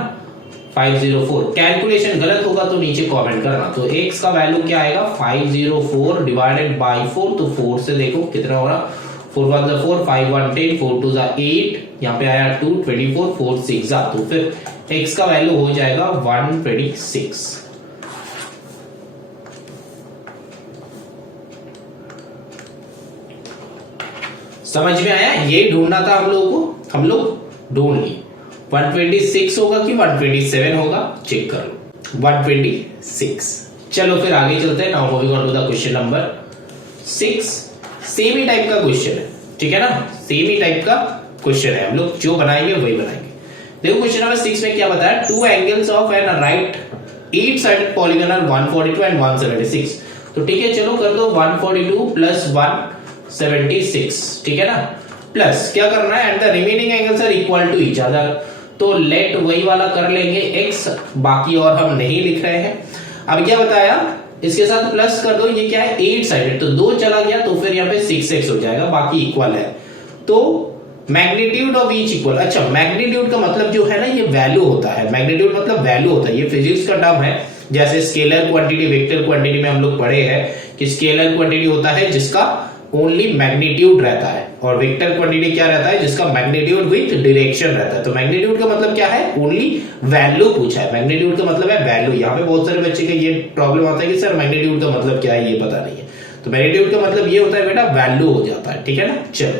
504। कैलकुलेशन गलत होगा तो नीचे कमेंट करना। तो x का वैल्यू क्या आएगा 504 डिवाइडेड बाय 4। तो 4 से देखो कितना हो रहा 4 1 4, 5 1 10, 4 2 8, यहाँ पे आया 2 24, 4 6 तो फिर x का वैल्यू हो जाएगा 126। समझ में आया? ये ढूंढना था हम लोगों को, हम लोग ढूंढ ली। 126 होगा कि 127 होगा, चेक कर लो 126। चलो फिर आगे चलते हैं। Now moving on to the question number 6। Same ही टाइप का क्वेश्चन है, ठीक है ना, सेम ही टाइप का क्वेश्चन है, हम लोग जो बनाएंगे वही बनाएंगे। देखो क्वेश्चन नंबर 6 में क्या बताया, 2 angles of an right 8 sided polygon are 142 and 176। तो ठीक है, चलो कर दो 142 प्लस 176, ठीक है ना, प्लस क्या करना है and the remaining angles are equal to each other. तो लेट वही वाला कर लेंगे x, बाकी और हम नहीं लिख रहे हैं। अब क्या बताया, इसके साथ प्लस कर दो, ये क्या है 8 साइडेड, तो 2 चला गया तो फिर यहाँ पे 6x हो जाएगा, बाकी इक्वल है। तो मैग्नीट्यूड ऑफ ईच इक्वल, अच्छा मैग्नीट्यूड का मतलब जो है ना ये वैल्यू होता है, मैग्नीट्यूड मतलब वैल्यू होता है, ये फिजिक्स का टर्म है। जैसे स्केलर क्वांटिटी वेक्टर क्वांटिटी में हम लोग पढ़े हैं कि स्केलर क्वांटिटी होता है जिसका ओनली मैग्नीट्यूड रहता है, और वेक्टर क्वांटिटी क्या रहता है, जिसका मैग्नीट्यूड विथ डायरेक्शन रहता है। तो मैग्नीट्यूड का मतलब क्या है, ओनली वैल्यू पूछा है, मैग्नीट्यूड का मतलब है वैल्यू। यहाँ पे बहुत सारे बच्चे का ये प्रॉब्लम आता है कि सर मैग्नीट्यूड का मतलब क्या है, ये पता नहीं है। तो मैग्नीट्यूड का मतलब ये होता है बेटा, वैल्यू हो जाता है, ठीक है ना। चलो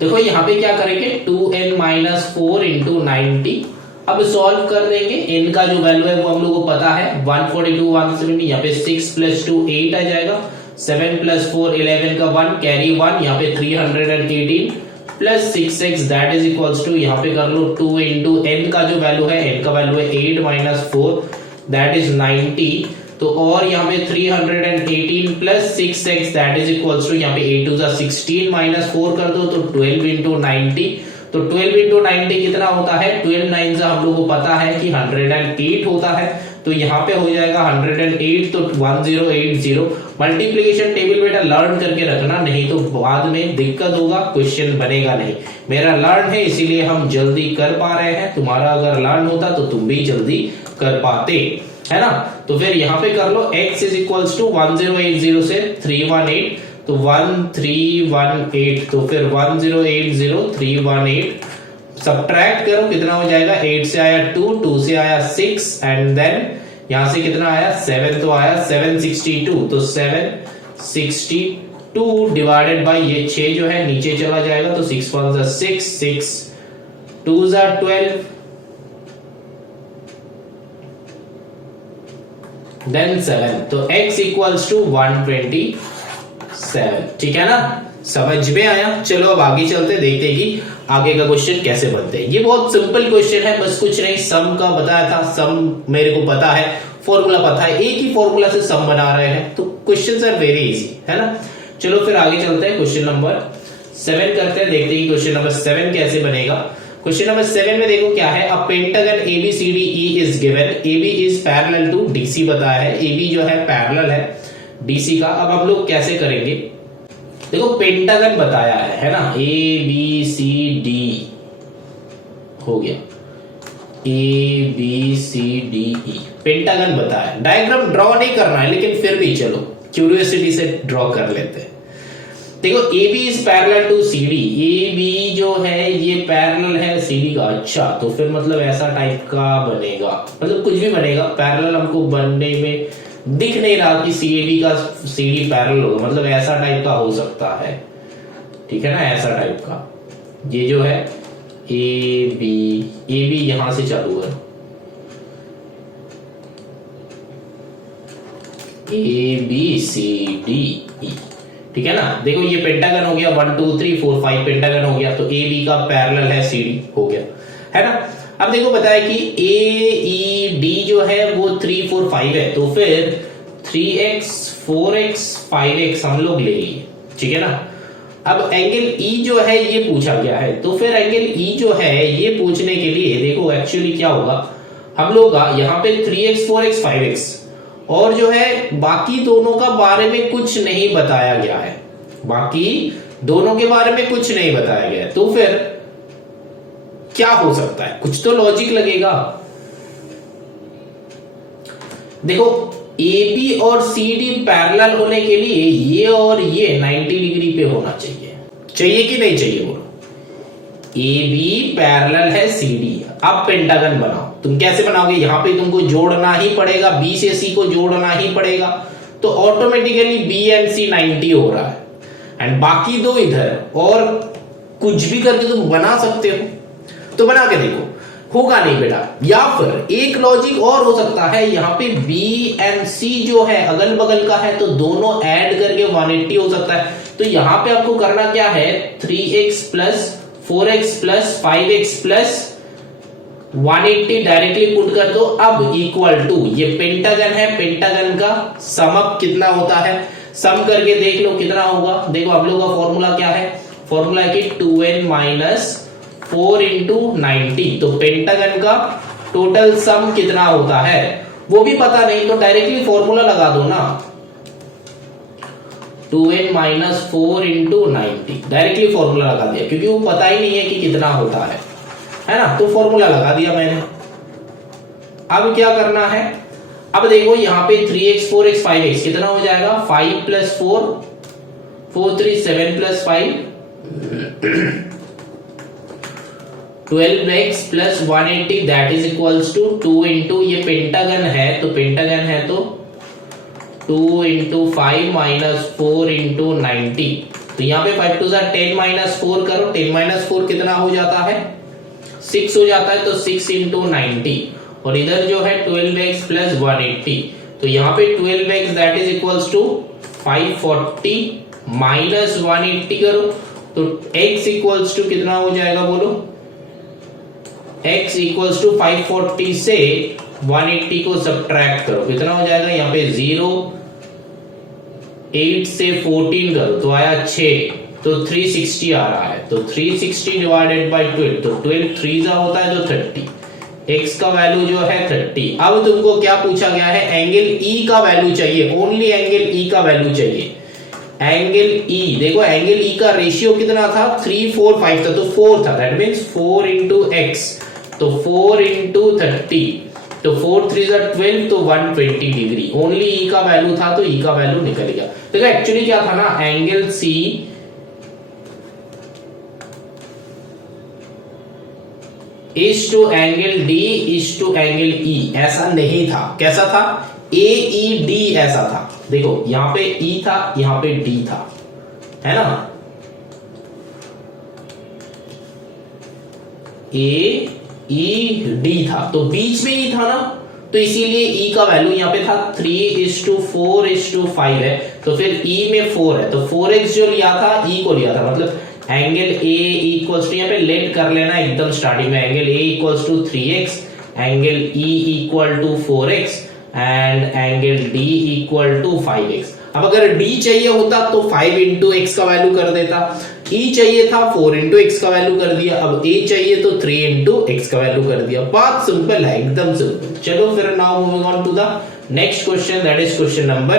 देखो यहाँ पे क्या करेंगे, 2n-4 इंटू 90। अब सॉल्व कर देंगे, n का जो वैल्यू है वो हम लोग को पता है 142 170, यहाँ पे 6 + 2 8 आ जाएगा, 7 + 4 11 का 1 कैरी 1, यहाँ पे 318 plus 6x that is equals to, यहाँ पे कर लो 2 इंटू n का जो वैल्यू है, n का वैल्यू है 8 - 4 दैट इज 90। तो और यहाँ पे 318 plus 6x that is equals to, यहाँ पे 8 * 16 - 4 कर दो तो 12 इंटू 90। तो 12 इंटू 90 कितना होता है, 12 9 हम लोग को पता है कि 108 होता है। तो यहाँ पे हो जाएगा 108, तो 1080। मल्टीप्लिकेशन टेबल बेटा लर्न करके रखना, नहीं तो बाद में दिक्कत होगा, क्वेश्चन बनेगा नहीं। मेरा लर्न है इसीलिए हम जल्दी कर पा रहे हैं, तुम्हारा अगर लर्न होता तो तुम भी जल्दी कर पाते, है ना। तो फिर यहाँ पे कर लो x इज इक्वल्स टू 1080 से 318, तो 1318, तो फिर 1080 318 सब्ट्रैक्ट करो, कितना हो जाएगा, 8 से आया 2, 2 से आया 6 एंड देन यहां से कितना आया 7, तो आया 762। तो 762 डिवाइडेड बाय ये 6 जो है नीचे चला जाएगा, तो 6 1 6 6 2 12 देन 7, तो x इक्वल्स टू 127, ठीक है ना, समझ में आया। चलो अब आगे चलते, देखते हैं कि आगे का क्वेश्चन कैसे बनते हैं। ये बहुत सिंपल क्वेश्चन है, बस कुछ नहीं, सम का बताया था, सम मेरे को पता है, फॉर्मूला पता है, एक ही फॉर्मूला से सम बना रहे हैं, तो क्वेश्चंस आर वेरी इजी, है ना। चलो फिर आगे चलते हैं, क्वेश्चन नंबर 7 करते हैं, देखते हैं कि क्वेश्चन नंबर 7 कैसे बनेगा। क्वेश्चन नंबर 7 में देखो क्या है, a pentagon ABCDE is given, AB is parallel to DC बताया है, AB जो है पैरेलल है DC का। अब हम लोग कैसे करेंगे, देखो पेंटागन बताया है ना, ABCD हो गया, ABCDE पेंटागन बताया, डायग्राम ड्रॉ नहीं करना है, लेकिन फिर भी चलो क्यूरियोसिटी से ड्रॉ कर लेते हैं। देखो AB is parallel to CD, AB जो है ये पैरेलल है CD का, अच्छा तो फिर मतलब ऐसा टाइप का बनेगा, मतलब कुछ भी बनेगा, पैरेलल हमको बनने में दिख नहीं रहा कि CAB का CD पैरेलल होगा, मतलब ऐसा टाइप का हो सकता है, ठीक है ना, ऐसा टाइप का। ये जो है AB यहां से चालू है, ABCDE, ठीक है ना। देखो ये पेंटागन हो गया, 1 2 3 4 5 पेंटागन हो गया, तो AB का पैरेलल है CD हो गया, है ना। अब देखो बताया कि AED जो है वो 3 4 5 है, तो फिर 3x 4x 5x हम लोग ले लिए, ठीक है ना। अब एंगल E जो है ये पूछा गया है, तो फिर एंगल E जो है ये पूछने के लिए देखो एक्चुअली क्या होगा, हम लोग यहाँ पे 3x 4x 5x और जो है बाकी दोनों का बारे में कुछ नहीं बताया गया है, बाकी दोनों के बारे में कुछ नहीं बताया गया है, तो फिर क्या हो सकता है, कुछ तो लॉजिक लगेगा। देखो AB और CD पैरेलल होने के लिए ये और ये 90 डिग्री पे होना चाहिए, चाहिए कि नहीं चाहिए बोलो। AB पैरेलल है CD, अब पेंटागन बनाओ, तुम कैसे बनाओगे, यहां पे तुमको जोड़ना ही पड़ेगा, B से C को जोड़ना ही पड़ेगा, तो ऑटोमेटिकली B and C 90 हो रहा है, एंड बाकी दो इधर, और कुछ भी करके तुम बना सकते हो, तो बना के देखो, होगा नहीं बेटा। या फिर एक लॉजिक और हो सकता है, यहाँ पे B and C जो है अगल बगल का है, तो दोनों ऐड करके 180 हो सकता है। तो यहाँ पे आपको करना क्या है, 3x plus 4x plus 5x plus 180 directly put कर दो। अब इक्वल टू, ये पेंटागन है, पेंटागन का सम अप कितना होता है, सम करके देख लो कितना होगा। देखो हम लोग का फॉर्मूला क्या है, फॉर्मूला है कि 2n - 4 इंटू 90, तो पेंटागन का टोटल सम कितना होता है वो भी पता नहीं, तो डायरेक्टली फॉर्मूला लगा दो ना, 2n - 4 इंटू 90, डायरेक्टली फॉर्मूला लगा दिया, क्योंकि वो पता ही नहीं है कि कितना होता है ना, तो फॉर्मूला लगा दिया मैंने। अब क्या करना है, अब देखो यहाँ पे 3x 4x 5x कितना हो जाएगा, 5 + 4 4 3 7 plus 5 12x plus 180 that is equals to 2 into, ये पेंटागन है तो 2 इंटू 5 माइनस 4 इंटू 90। तो यहाँ पे 5 टू 10 माइनस 4 करो, 10 माइनस 4 कितना हो जाता है 6 हो जाता है, तो 6 इंटू 90। और इधर जो है 12x प्लस 180, तो यहाँ पे 12x that is equals to 540 minus 180 करो, तो x इक्वल्स टू कितना हो जाएगा बोलो, x इक्वल्स टू 540 से 180 को सब्ट्रैक्ट करो, कितना हो जाएगा यहाँ पे 0, 8 से 14 करो तो आया 6, तो 360 आ रहा है, तो 360 डिवाइडेड बाय 12, तो 12 3 जा होता है तो 30, x का वैल्यू जो है 30। अब तुमको क्या पूछा गया है, एंगल E का वैल्यू चाहिए, ओनली एंगल E का वैल्यू चाहिए। एंगल E देखो, एंगल E का रेशियो कितना था 3 4 5 था, तो 4 था, दैट मींस 4 इंटू x, तो 4 इंटू 30, तो 4 3 12, तो 120 डिग्री। ओनली E का वैल्यू था तो E का वैल्यू निकल गया। देखो एक्चुअली क्या था ना, angle C is to angle D is to angle E, ऐसा नहीं था। कैसा था, AED ऐसा था। देखो यहां पे E था, यहां पे D था, है ना, AED था, तो बीच में E था ना, तो इसीलिए E का वैल्यू यहाँ पे था 3:4:5 है, तो फिर E में 4 है, तो 4x जो लिया था E को लिया था, मतलब एंगल A इक्वल्स टू, यहाँ पे लेट कर लेना एकदम स्टार्टिंग में, angle A equals to 3x, angle E equal to 4x and angle D equal to 5x। अब अगर D चाहिए होता तो 5 इंटू x का वैल्यू कर देता, E चाहिए था 4 इंटू x का वैल्यू कर दिया, अब A चाहिए तो 3 इंटू x का वैल्यू कर दिया। बात सिंपल है, एकदम सिंपल। चलो फिर now moving on to the next question, that is question number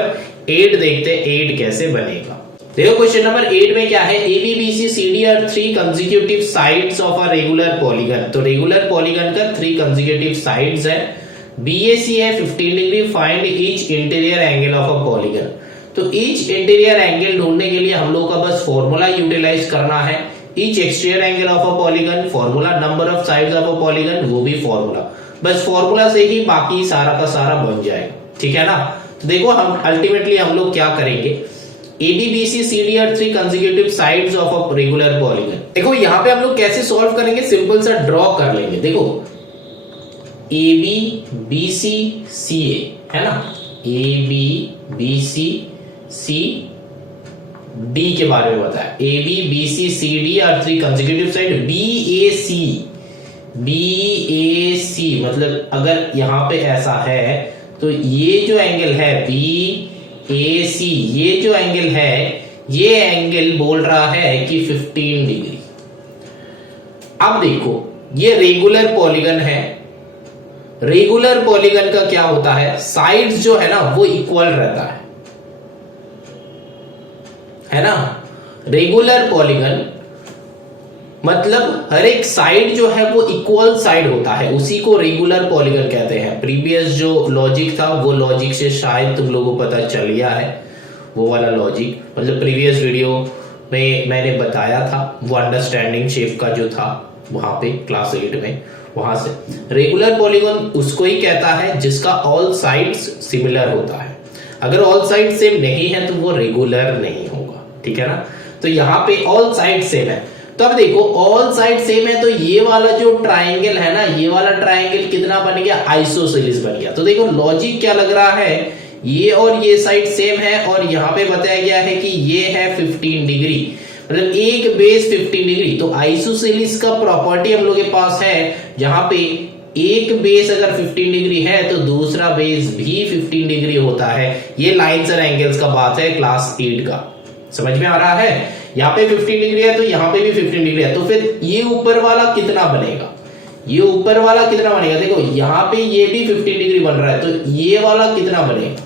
8। देखते हैं 8 कैसे बनेगा। देखो क्वेश्चन नंबर 8 में क्या है, ABBC CD are 3 consecutive sides of a regular polygon. तो रेगुलर पॉलीगन का 3 कंसेक्यूटिव साइड्स है, BAC है 15 degree, find each interior angle of a polygon. तो ईच इंटीरियर एंगल ढूंढने के लिए हम लोग का बस फॉर्मूला यूटिलाइज करना है। Each exterior angle of a polygon formula, number of sides of a polygon वो भी फॉर्मूला, बस फॉर्मूला से ही बाकी सारा का सारा बन जाएगा, ठीक है ना। तो देखो हम अल्टीमेटली हम लोग क्या करेंगे, ABBC CD are 3 consecutive sides of a regular polygon. देखो यहाँ पे हम लोग कैसे सॉल्व करेंगे, सिंपल सा ड्रॉ कर लेंगे। देखो ABBC CA है ना, ABBC CD के बारे में बताया, ABBC CD are 3 consecutive side, BAC मतलब अगर यहाँ पे ऐसा है तो ये जो एंगल है BAC, ये जो एंगल है, ये एंगल बोल रहा है कि 15 डिग्री। अब देखो ये रेगुलर पॉलीगन है, रेगुलर पॉलीगन का क्या होता है, साइड्स जो है ना वो इक्वल रहता है ना। रेगुलर पॉलीगन मतलब हर एक साइड जो है वो इक्वल साइड होता है, उसी को रेगुलर पॉलीगन कहते हैं। प्रीवियस जो लॉजिक था वो लॉजिक से शायद तुम लोगों को पता चल गया है, वो वाला लॉजिक मतलब प्रीवियस वीडियो में मैंने बताया था, वो अंडरस्टैंडिंग शेप का जो था वहां पे क्लास 8 में, वहां से। रेगुलर पॉलीगन उसको ही कहता है जिसका ऑल साइड्स सिमिलर होता है। अगर ऑल साइड सेम नहीं है तो वो रेगुलर नहीं होगा, ठीक है ना। तो यहाँ पे ऑल साइड सेम है, तो अब देखो ऑल साइड सेम है तो ये वाला जो ट्राइंगल है ना, ये वाला ट्राइंगल कितना बन गया, आइसोसेलेस बन गया। तो देखो लॉजिक क्या लग रहा है, ये और ये साइड सेम है और यहाँ पे बताया गया है कि ये है 15 डिग्री, मतलब एक बेस 15 डिग्री। तो आइसोसेलेस का प्रॉपर्टी हम लोग के पास है, जहां पे एक बेस अगर 15 डिग्री है तो दूसरा बेस भी 15 डिग्री होता है। ये लाइंस और एंगल्स का बात है क्लास 8 का, समझ में आ रहा है। यहाँ पे 15 डिग्री है तो यहाँ पे भी 15 डिग्री है, तो फिर ये ऊपर वाला कितना बनेगा, ये ऊपर वाला कितना बनेगा, देखो यहाँ पे ये भी 15 डिग्री बन रहा है तो ये वाला कितना बनेगा,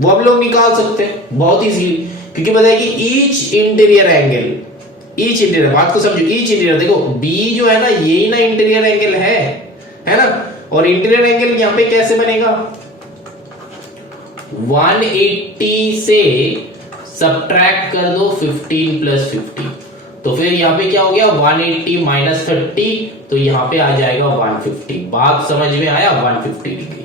वो हम लोग निकाल सकते हैं बहुत इजीली, क्योंकि पता है कि each interior angle, each interior, बात को समझो, ईच इंटीरियर, देखो बी जो है ना यही ना इंटीरियर एंगल है ना, और इंटीरियर एंगल यहाँ पे कैसे बनेगा, 180 से सब्ट्रैक्ट कर दो 15 प्लस 50, तो फिर यहाँ पे क्या हो गया 180 माइनस 30, तो यहाँ पे आ जाएगा 150। बात समझ में आया, 150 डिग्री।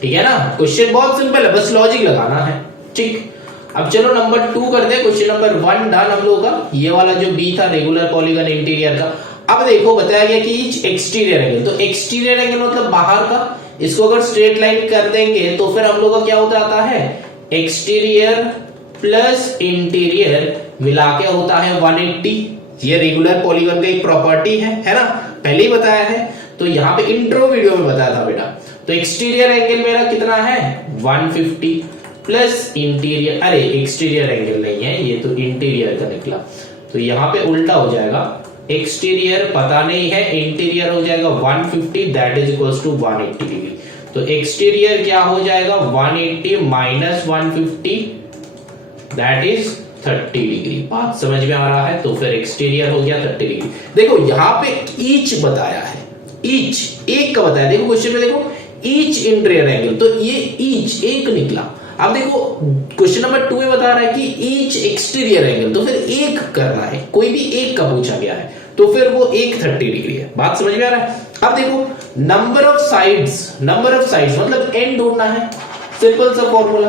ठीक है ना, क्वेश्चन बहुत सिंपल है, बस लॉजिक लगाना है। ठीक, अब चलो नंबर 2 करते हैं। क्वेश्चन नंबर 1 डन हम लोग का, ये वाला जो बी था रेगुलर पॉलीगन इंटीरियर का। अब देखो बताया गया कि ईच एक्सटीरियर एंगल, तो एक्सटीरियर एंगल मतलब बाहर का, इसको अगर स्ट्रेट लाइन कर देंगे तो फिर हम लोग का क्या होता आता है, एक्सटीरियर प्लस इंटीरियर मिला के होता है 180। ये रेगुलर पॉलीगन का एक प्रॉपर्टी है ना, पहले ही बताया है, तो यहाँ पे इंट्रो वीडियो में बताया था बेटा। तो एक्सटीरियर एंगल मेरा कितना है 150 प्लस इंटीरियर, अरे एक्सटीरियर एंगल नहीं है ये, तो इंटीरियर का निकला, तो यहाँ पे उल्टा हो जाएगा, एक्सटीरियर पता नहीं है, इंटीरियर हो जाएगा 150 that is equals to 180 degree. तो एक्सटीरियर क्या हो जाएगा 180 माइनस 150 दैट इज 30 डिग्री। बात समझ में आ रहा है, तो फिर एक्सटीरियर हो गया 30 डिग्री। देखो यहाँ पे ईच बताया है, ईच एक का बताया, देखो क्वेश्चन में देखो ईच इंटीरियर एंगल, तो ये ईच एक निकला। अब देखो क्वेश्चन नंबर 2 में बता रहा है कि ईच एक्सटीरियर एंगल, तो फिर एक करना है, कोई भी एक का पूछा गया है, तो फिर वो एक 30 डिग्री है। बात समझ में आ रहा है। अब देखो नंबर ऑफ साइड्स मतलब एंड ढूंढना है, सिंपल सा फॉर्मूला।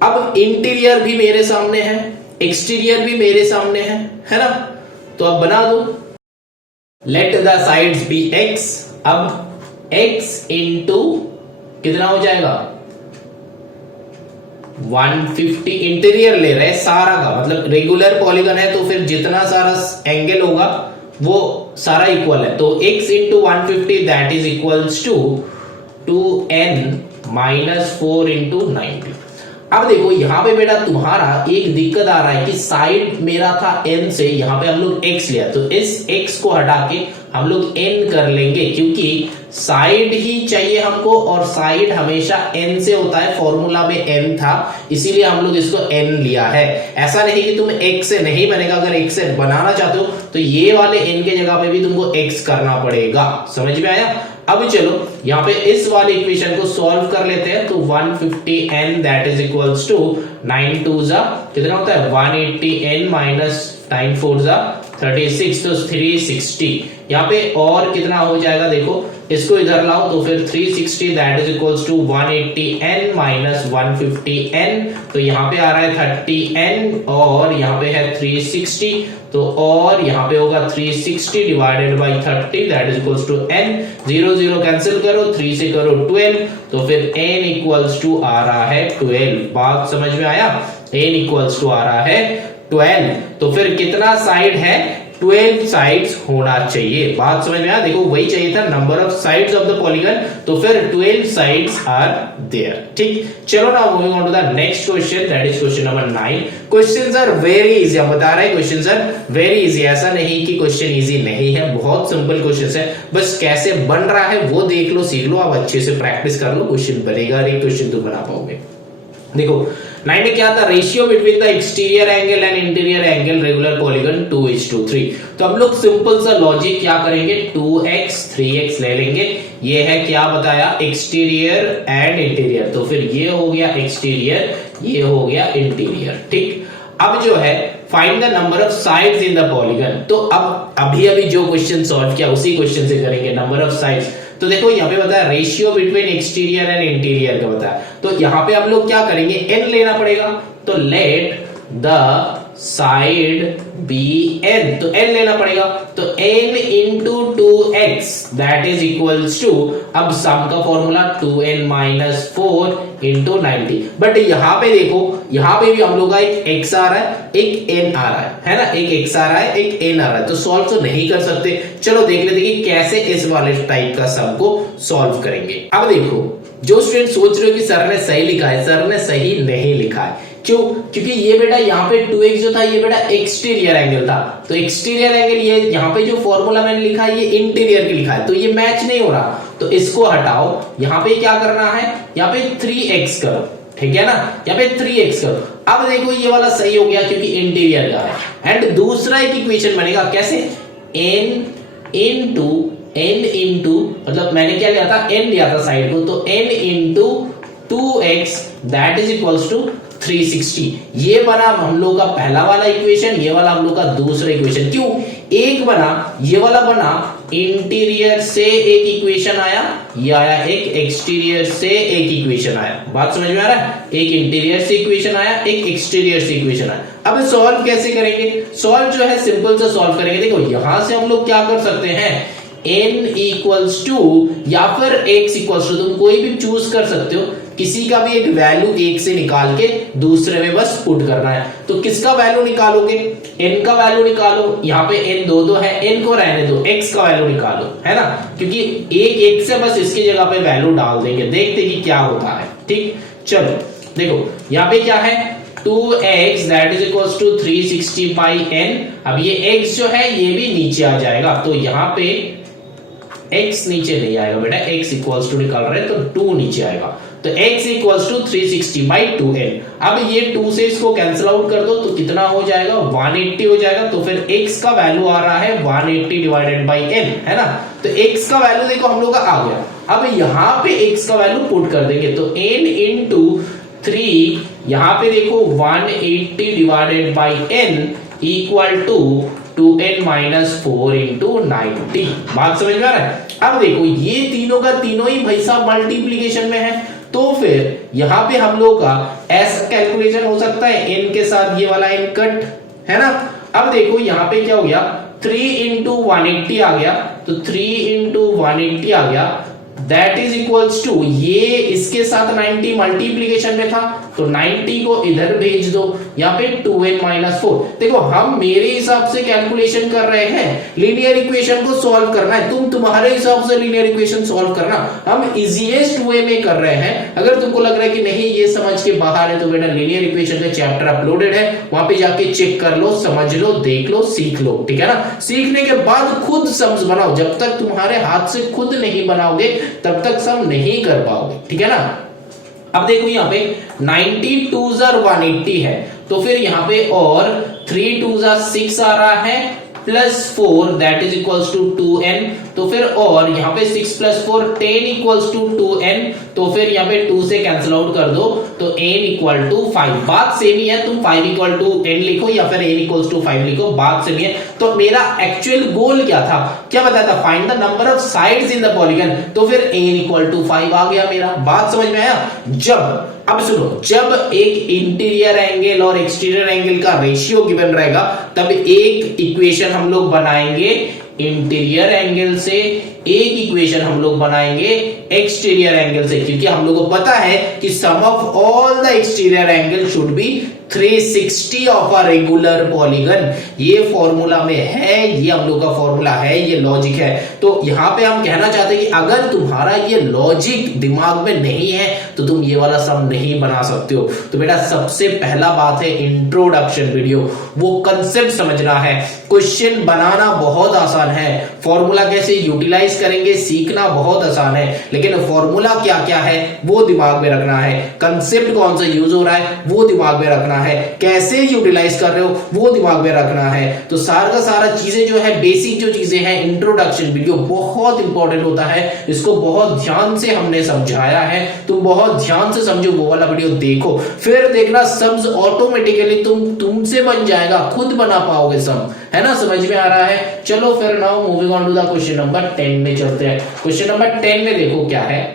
अब इंटीरियर भी मेरे सामने है, एक्सटीरियर भी मेरे सामने है ना, तो अब बना दो, let the sides be x। अब x इंटू कितना हो जाएगा 150, इंटीरियर ले रहे हैं सारा का, मतलब रेगुलर पॉलीगन है तो फिर जितना सारा एंगल होगा वो सारा इक्वल है, तो x into 150 that is equals to 2n minus 4 into 90। अब देखो यहाँ पे बेटा तुम्हारा एक दिक्कत आ रहा है कि साइड मेरा था n से, यहाँ पे हम लोग x लिया, तो इस x को हटा के हम लोग n कर लेंगे, क्योंकि साइड ही चाहिए हमको और साइड हमेशा n से होता है, फॉर्मूला में n था इसीलिए हम लोग इसको n लिया है। ऐसा नहीं कि तुम x से नहीं बनेगा, अगर x से बनाना चाहते हो तो ये वाले n के जगह पे भी तुमको x करना पड़ेगा। समझ में आया। अब चलो यहाँ पे इस वाले इक्वेशन को सॉल्व कर लेते हैं, तो 150n that is equals to 9 2 जा कितना होता है 180n माइनस 9 4 जा 36, तो 360। यहाँ पे और कितना हो जाएगा, देखो इसको इधर लाओ, तो फिर 360 that is equals to 180n minus 150n, तो यहाँ पे आ रहा है 30n और यहाँ पे है 360, तो और यहाँ पे होगा 360 divided by 30 that is equals to n, 0 0 cancel करो, 3 से करो 12, तो फिर n इक्वल्स टू आ रहा है 12। बात समझ में आया, n इक्वल्स टू आ रहा है 12, तो फिर कितना साइड है 12 साइड्स होना चाहिए। बात समझ में आया, देखो वही चाहिए था, number of sides of the polygon, तो फिर 12 साइड्स आर देयर। ठीक, चलो ना moving on to the next question that is question number 9। Questions are very easy, हम बता रहे हैं क्वेश्चंस आर वेरी इजी, ऐसा नहीं कि क्वेश्चन इजी नहीं है, बहुत सिंपल क्वेश्चंस है, बस कैसे बन रहा है वो देख लो, सीख लो, आप अच्छे से प्रैक्टिस कर लो, क्वेश्चन बनेगा, एक क्वेश्चन तुम बना पाओगे। देखो 9 में क्या था, ratio between the exterior angle and interior angle regular polygon 2:3। तो हम लोग सिंपल सा लॉजिक क्या करेंगे, 2x 3x ले लेंगे, ये है क्या बताया एक्सटीरियर एंड इंटीरियर, तो फिर ये हो गया एक्सटीरियर, ये हो गया इंटीरियर। ठीक, अब जो है find the number of sides in the polygon, तो अब अभी जो क्वेश्चन सॉल्व किया उसी क्वेश्चन से करेंगे, नंबर ऑफ साइड्स। तो देखो यहाँ पे बताया ratio between exterior and interior का बताया, तो यहाँ पे हम लोग क्या करेंगे n लेना पड़ेगा, तो let the side be n, तो n लेना पड़ेगा, तो n into 2x that is equals to, अब सम का formula 2n minus 4 into 90, but यहाँ पे देखो यहाँ पे भी हम लोग का एक x आ रहा है एक n आ रहा है ना, एक x आ रहा है एक n आ रहा है, तो सॉल्व तो नहीं कर सकते, चलो देख लेते कि कैसे इस वाले टाइप का सम को सॉल्व करेंगे। अब देखो जो स्टूडेंट सोच रहे हो कि सर ने सही लिखा है, सर ने सही नहीं लिखा है, क्यों, क्योंकि ये बेटा यहाँ पे 2x जो था ये बेटा एक्सटीरियर एंगल था, तो एक्सटीरियर एंगल ये यहाँ पे जो फॉर्मूला मैंने लिखा है ये इंटीरियर की लिखा है, तो ये मैच नहीं हो रहा, तो इसको हटाओ, यहाँ पे क्या करना है, यहाँ पे 3x करो, ठीक है ना, यहाँ पे 3x करो। अब देखो ये वाला सही हो गया क्योंकि इंटीरियर का है, एंड दूसरा एक इक्वेशन बनेगा कैसे, n इंटू मतलब मैंने क्या लिया था n लिया था साइड को, तो n into 2x that is equals to 360। ये बना हम लोग का पहला वाला इक्वेशन, ये वाला हम लोग का दूसरा इक्वेशन। क्यों एक बना, ये वाला बना इंटीरियर से एक इक्वेशन आया, ये आया एक एक्सटीरियर से एक इक्वेशन आया। बात समझ में आ रहा है? एक इंटीरियर से इक्वेशन आया, एक एक्सटीरियर से इक्वेशन आया। अब सॉल्व कैसे करेंगे? सॉल्व जो है सिंपल से सॉल्व करेंगे। देखो यहां से हम लोग क्या कर सकते हैं, n इक्वल्स टू या फिर x इक्वल्स टू, तुम कोई भी चूज कर सकते हो, किसी का भी एक वैल्यू एक से निकाल के दूसरे में बस पुट करना है। तो किसका वैल्यू निकालोगे? n का वैल्यू निकालो। यहाँ पे n दो है, n को रहने दो, x का वैल्यू निकालो, है ना, क्योंकि एक से बस इसकी जगह पे वैल्यू डाल देंगे, देखते कि क्या होता है। ठीक, चलो देखो यहाँ पे क्या है, 2x that is equals to 360 by n। अब ये x जो है ये भी नीचे आ जाएगा, तो यहाँ पे x नीचे नहीं आएगा बेटा, x इक्वल्स टू निकाल रहे हैं तो 2 नीचे आएगा, तो x equals to 360 by 2n। अब ये 2 से इसको कैंसिल आउट कर दो तो कितना हो जाएगा, 180 हो जाएगा। तो फिर x का वैल्यू आ रहा है 180 डिवाइडेड बाई n, है ना। तो x का वैल्यू देखो हम लोग का आ गया। अब यहाँ पे x का वैल्यू पुट कर देंगे, तो n इंटू 3, यहाँ पे देखो 180 divided by n equal to 2n minus 4 into 90। बात समझ में आ रहा है? अब देखो ये तीनों का तीनों ही भाई साहब मल्टीप्लीकेशन में है, तो फिर यहाँ पे हम लोग का ऐसा कैलकुलेशन हो सकता है, n के साथ ये वाला n कट, है ना। अब देखो यहाँ पे क्या हो गया, 3 इंटू 180 आ गया, तो 3 इंटू 180 आ गया, दैट इज इक्वल्स टू, ये इसके साथ 90 मल्टीप्लीकेशन में था, तो 90 को इधर भेज दो, यहाँ पे 2n माइनस 4। देखो हम मेरे हिसाब से कैलकुलेशन कर रहे हैं, लीनियर इक्वेशन को सॉल्व करना है, तुम तुम्हारे हिसाब से लीनियर इक्वेशन सॉल्व करना। हम इजीएस्ट वे में कर रहे हैं। अगर तुमको लग रहा है कि नहीं ये समझ के बाहर है, तो बेटा लीनियर इक्वेशन का चैप्टर अपलोडेड है, वहां पे जाके चेक कर लो, समझ लो, देख लो, सीख लो, ठीक है ना। सीखने के बाद खुद सम्स बनाओ, जब तक तुम्हारे हाथ से खुद नहीं बनाओगे तब तक सम नहीं कर पाओगे, ठीक है ना। अब देखो यहाँ पे 90 2s are 180 है, तो फिर यहाँ पे और 3 2s are 6 आ रहा है, plus 4 that is equals to 2n, तो फिर और यहाँ पे 6 प्लस 4 10 इक्वल्स टू 2n, तो फिर यहाँ पे 2 से कैंसिल आउट कर दो, तो n इक्वल टू 5। बात सेम ही है, तुम 5 इक्वल टू n लिखो या फिर n इक्वल्स टू 5 लिखो, बात सेम ही है। तो मेरा एक्चुअल गोल क्या था, क्या बताया था, find the number of sides in the polygon, तो फिर n इक्वल टू 5 आ गया मेरा। बात समझ में आया? जब, अब सुनो, जब एक इंटीरियर एंगल और एक्सटीरियर एंगल का रेशियो गिवन रहेगा, तब एक इक्वेशन हम लोग बनाएंगे इंटीरियर एंगल से, एक इक्वेशन हम लोग बनाएंगे एक्सटीरियर एंगल से, क्योंकि हम लोग को पता है कि sum of all the exterior angle should be 360 of a regular polygon. ये फॉर्मूला में है, ये हम लोग का फॉर्मूला है, ये लॉजिक है। तो यहाँ पे हम कहना चाहते हैं कि अगर तुम्हारा ये लॉजिक दिमाग में नहीं है तो तुम ये वाला सम नहीं बना सकते हो। तो बेटा सबसे पहला बात है इंट्रोडक्शन वीडियो, वो कंसेप्ट समझना है। क्वेश्चन बनाना बहुत आसान है, फॉर्मूला कैसे यूटिलाइज करेंगे सीखना बहुत आसान है, लेकिन फॉर्मूला क्या क्या है वो दिमाग में रखना है, कंसेप्ट कौन सा यूज हो रहा है वो दिमाग में रखना है, कैसे यूटिलाइज कर रहे हो वो दिमाग में रखना है। तो सारा का सारा चीजें जो है, बेसिक जो चीजें हैं, इंट्रोडक्शन वीडियो बहुत इंपॉर्टेंट होता है, इसको बहुत ध्यान से हमने समझाया है, तुम बहुत ध्यान से समझो, वो वाला वीडियो देखो, फिर देखना सम्स ऑटोमेटिकली तुमसे बन जाएगा, खुद बना पाओगे सम, है ना। समझ में आ रहा है? चलो फिर now moving on to the question number 10 में चलते हैं। क्वेश्चन नंबर 10 में देखो क्या है,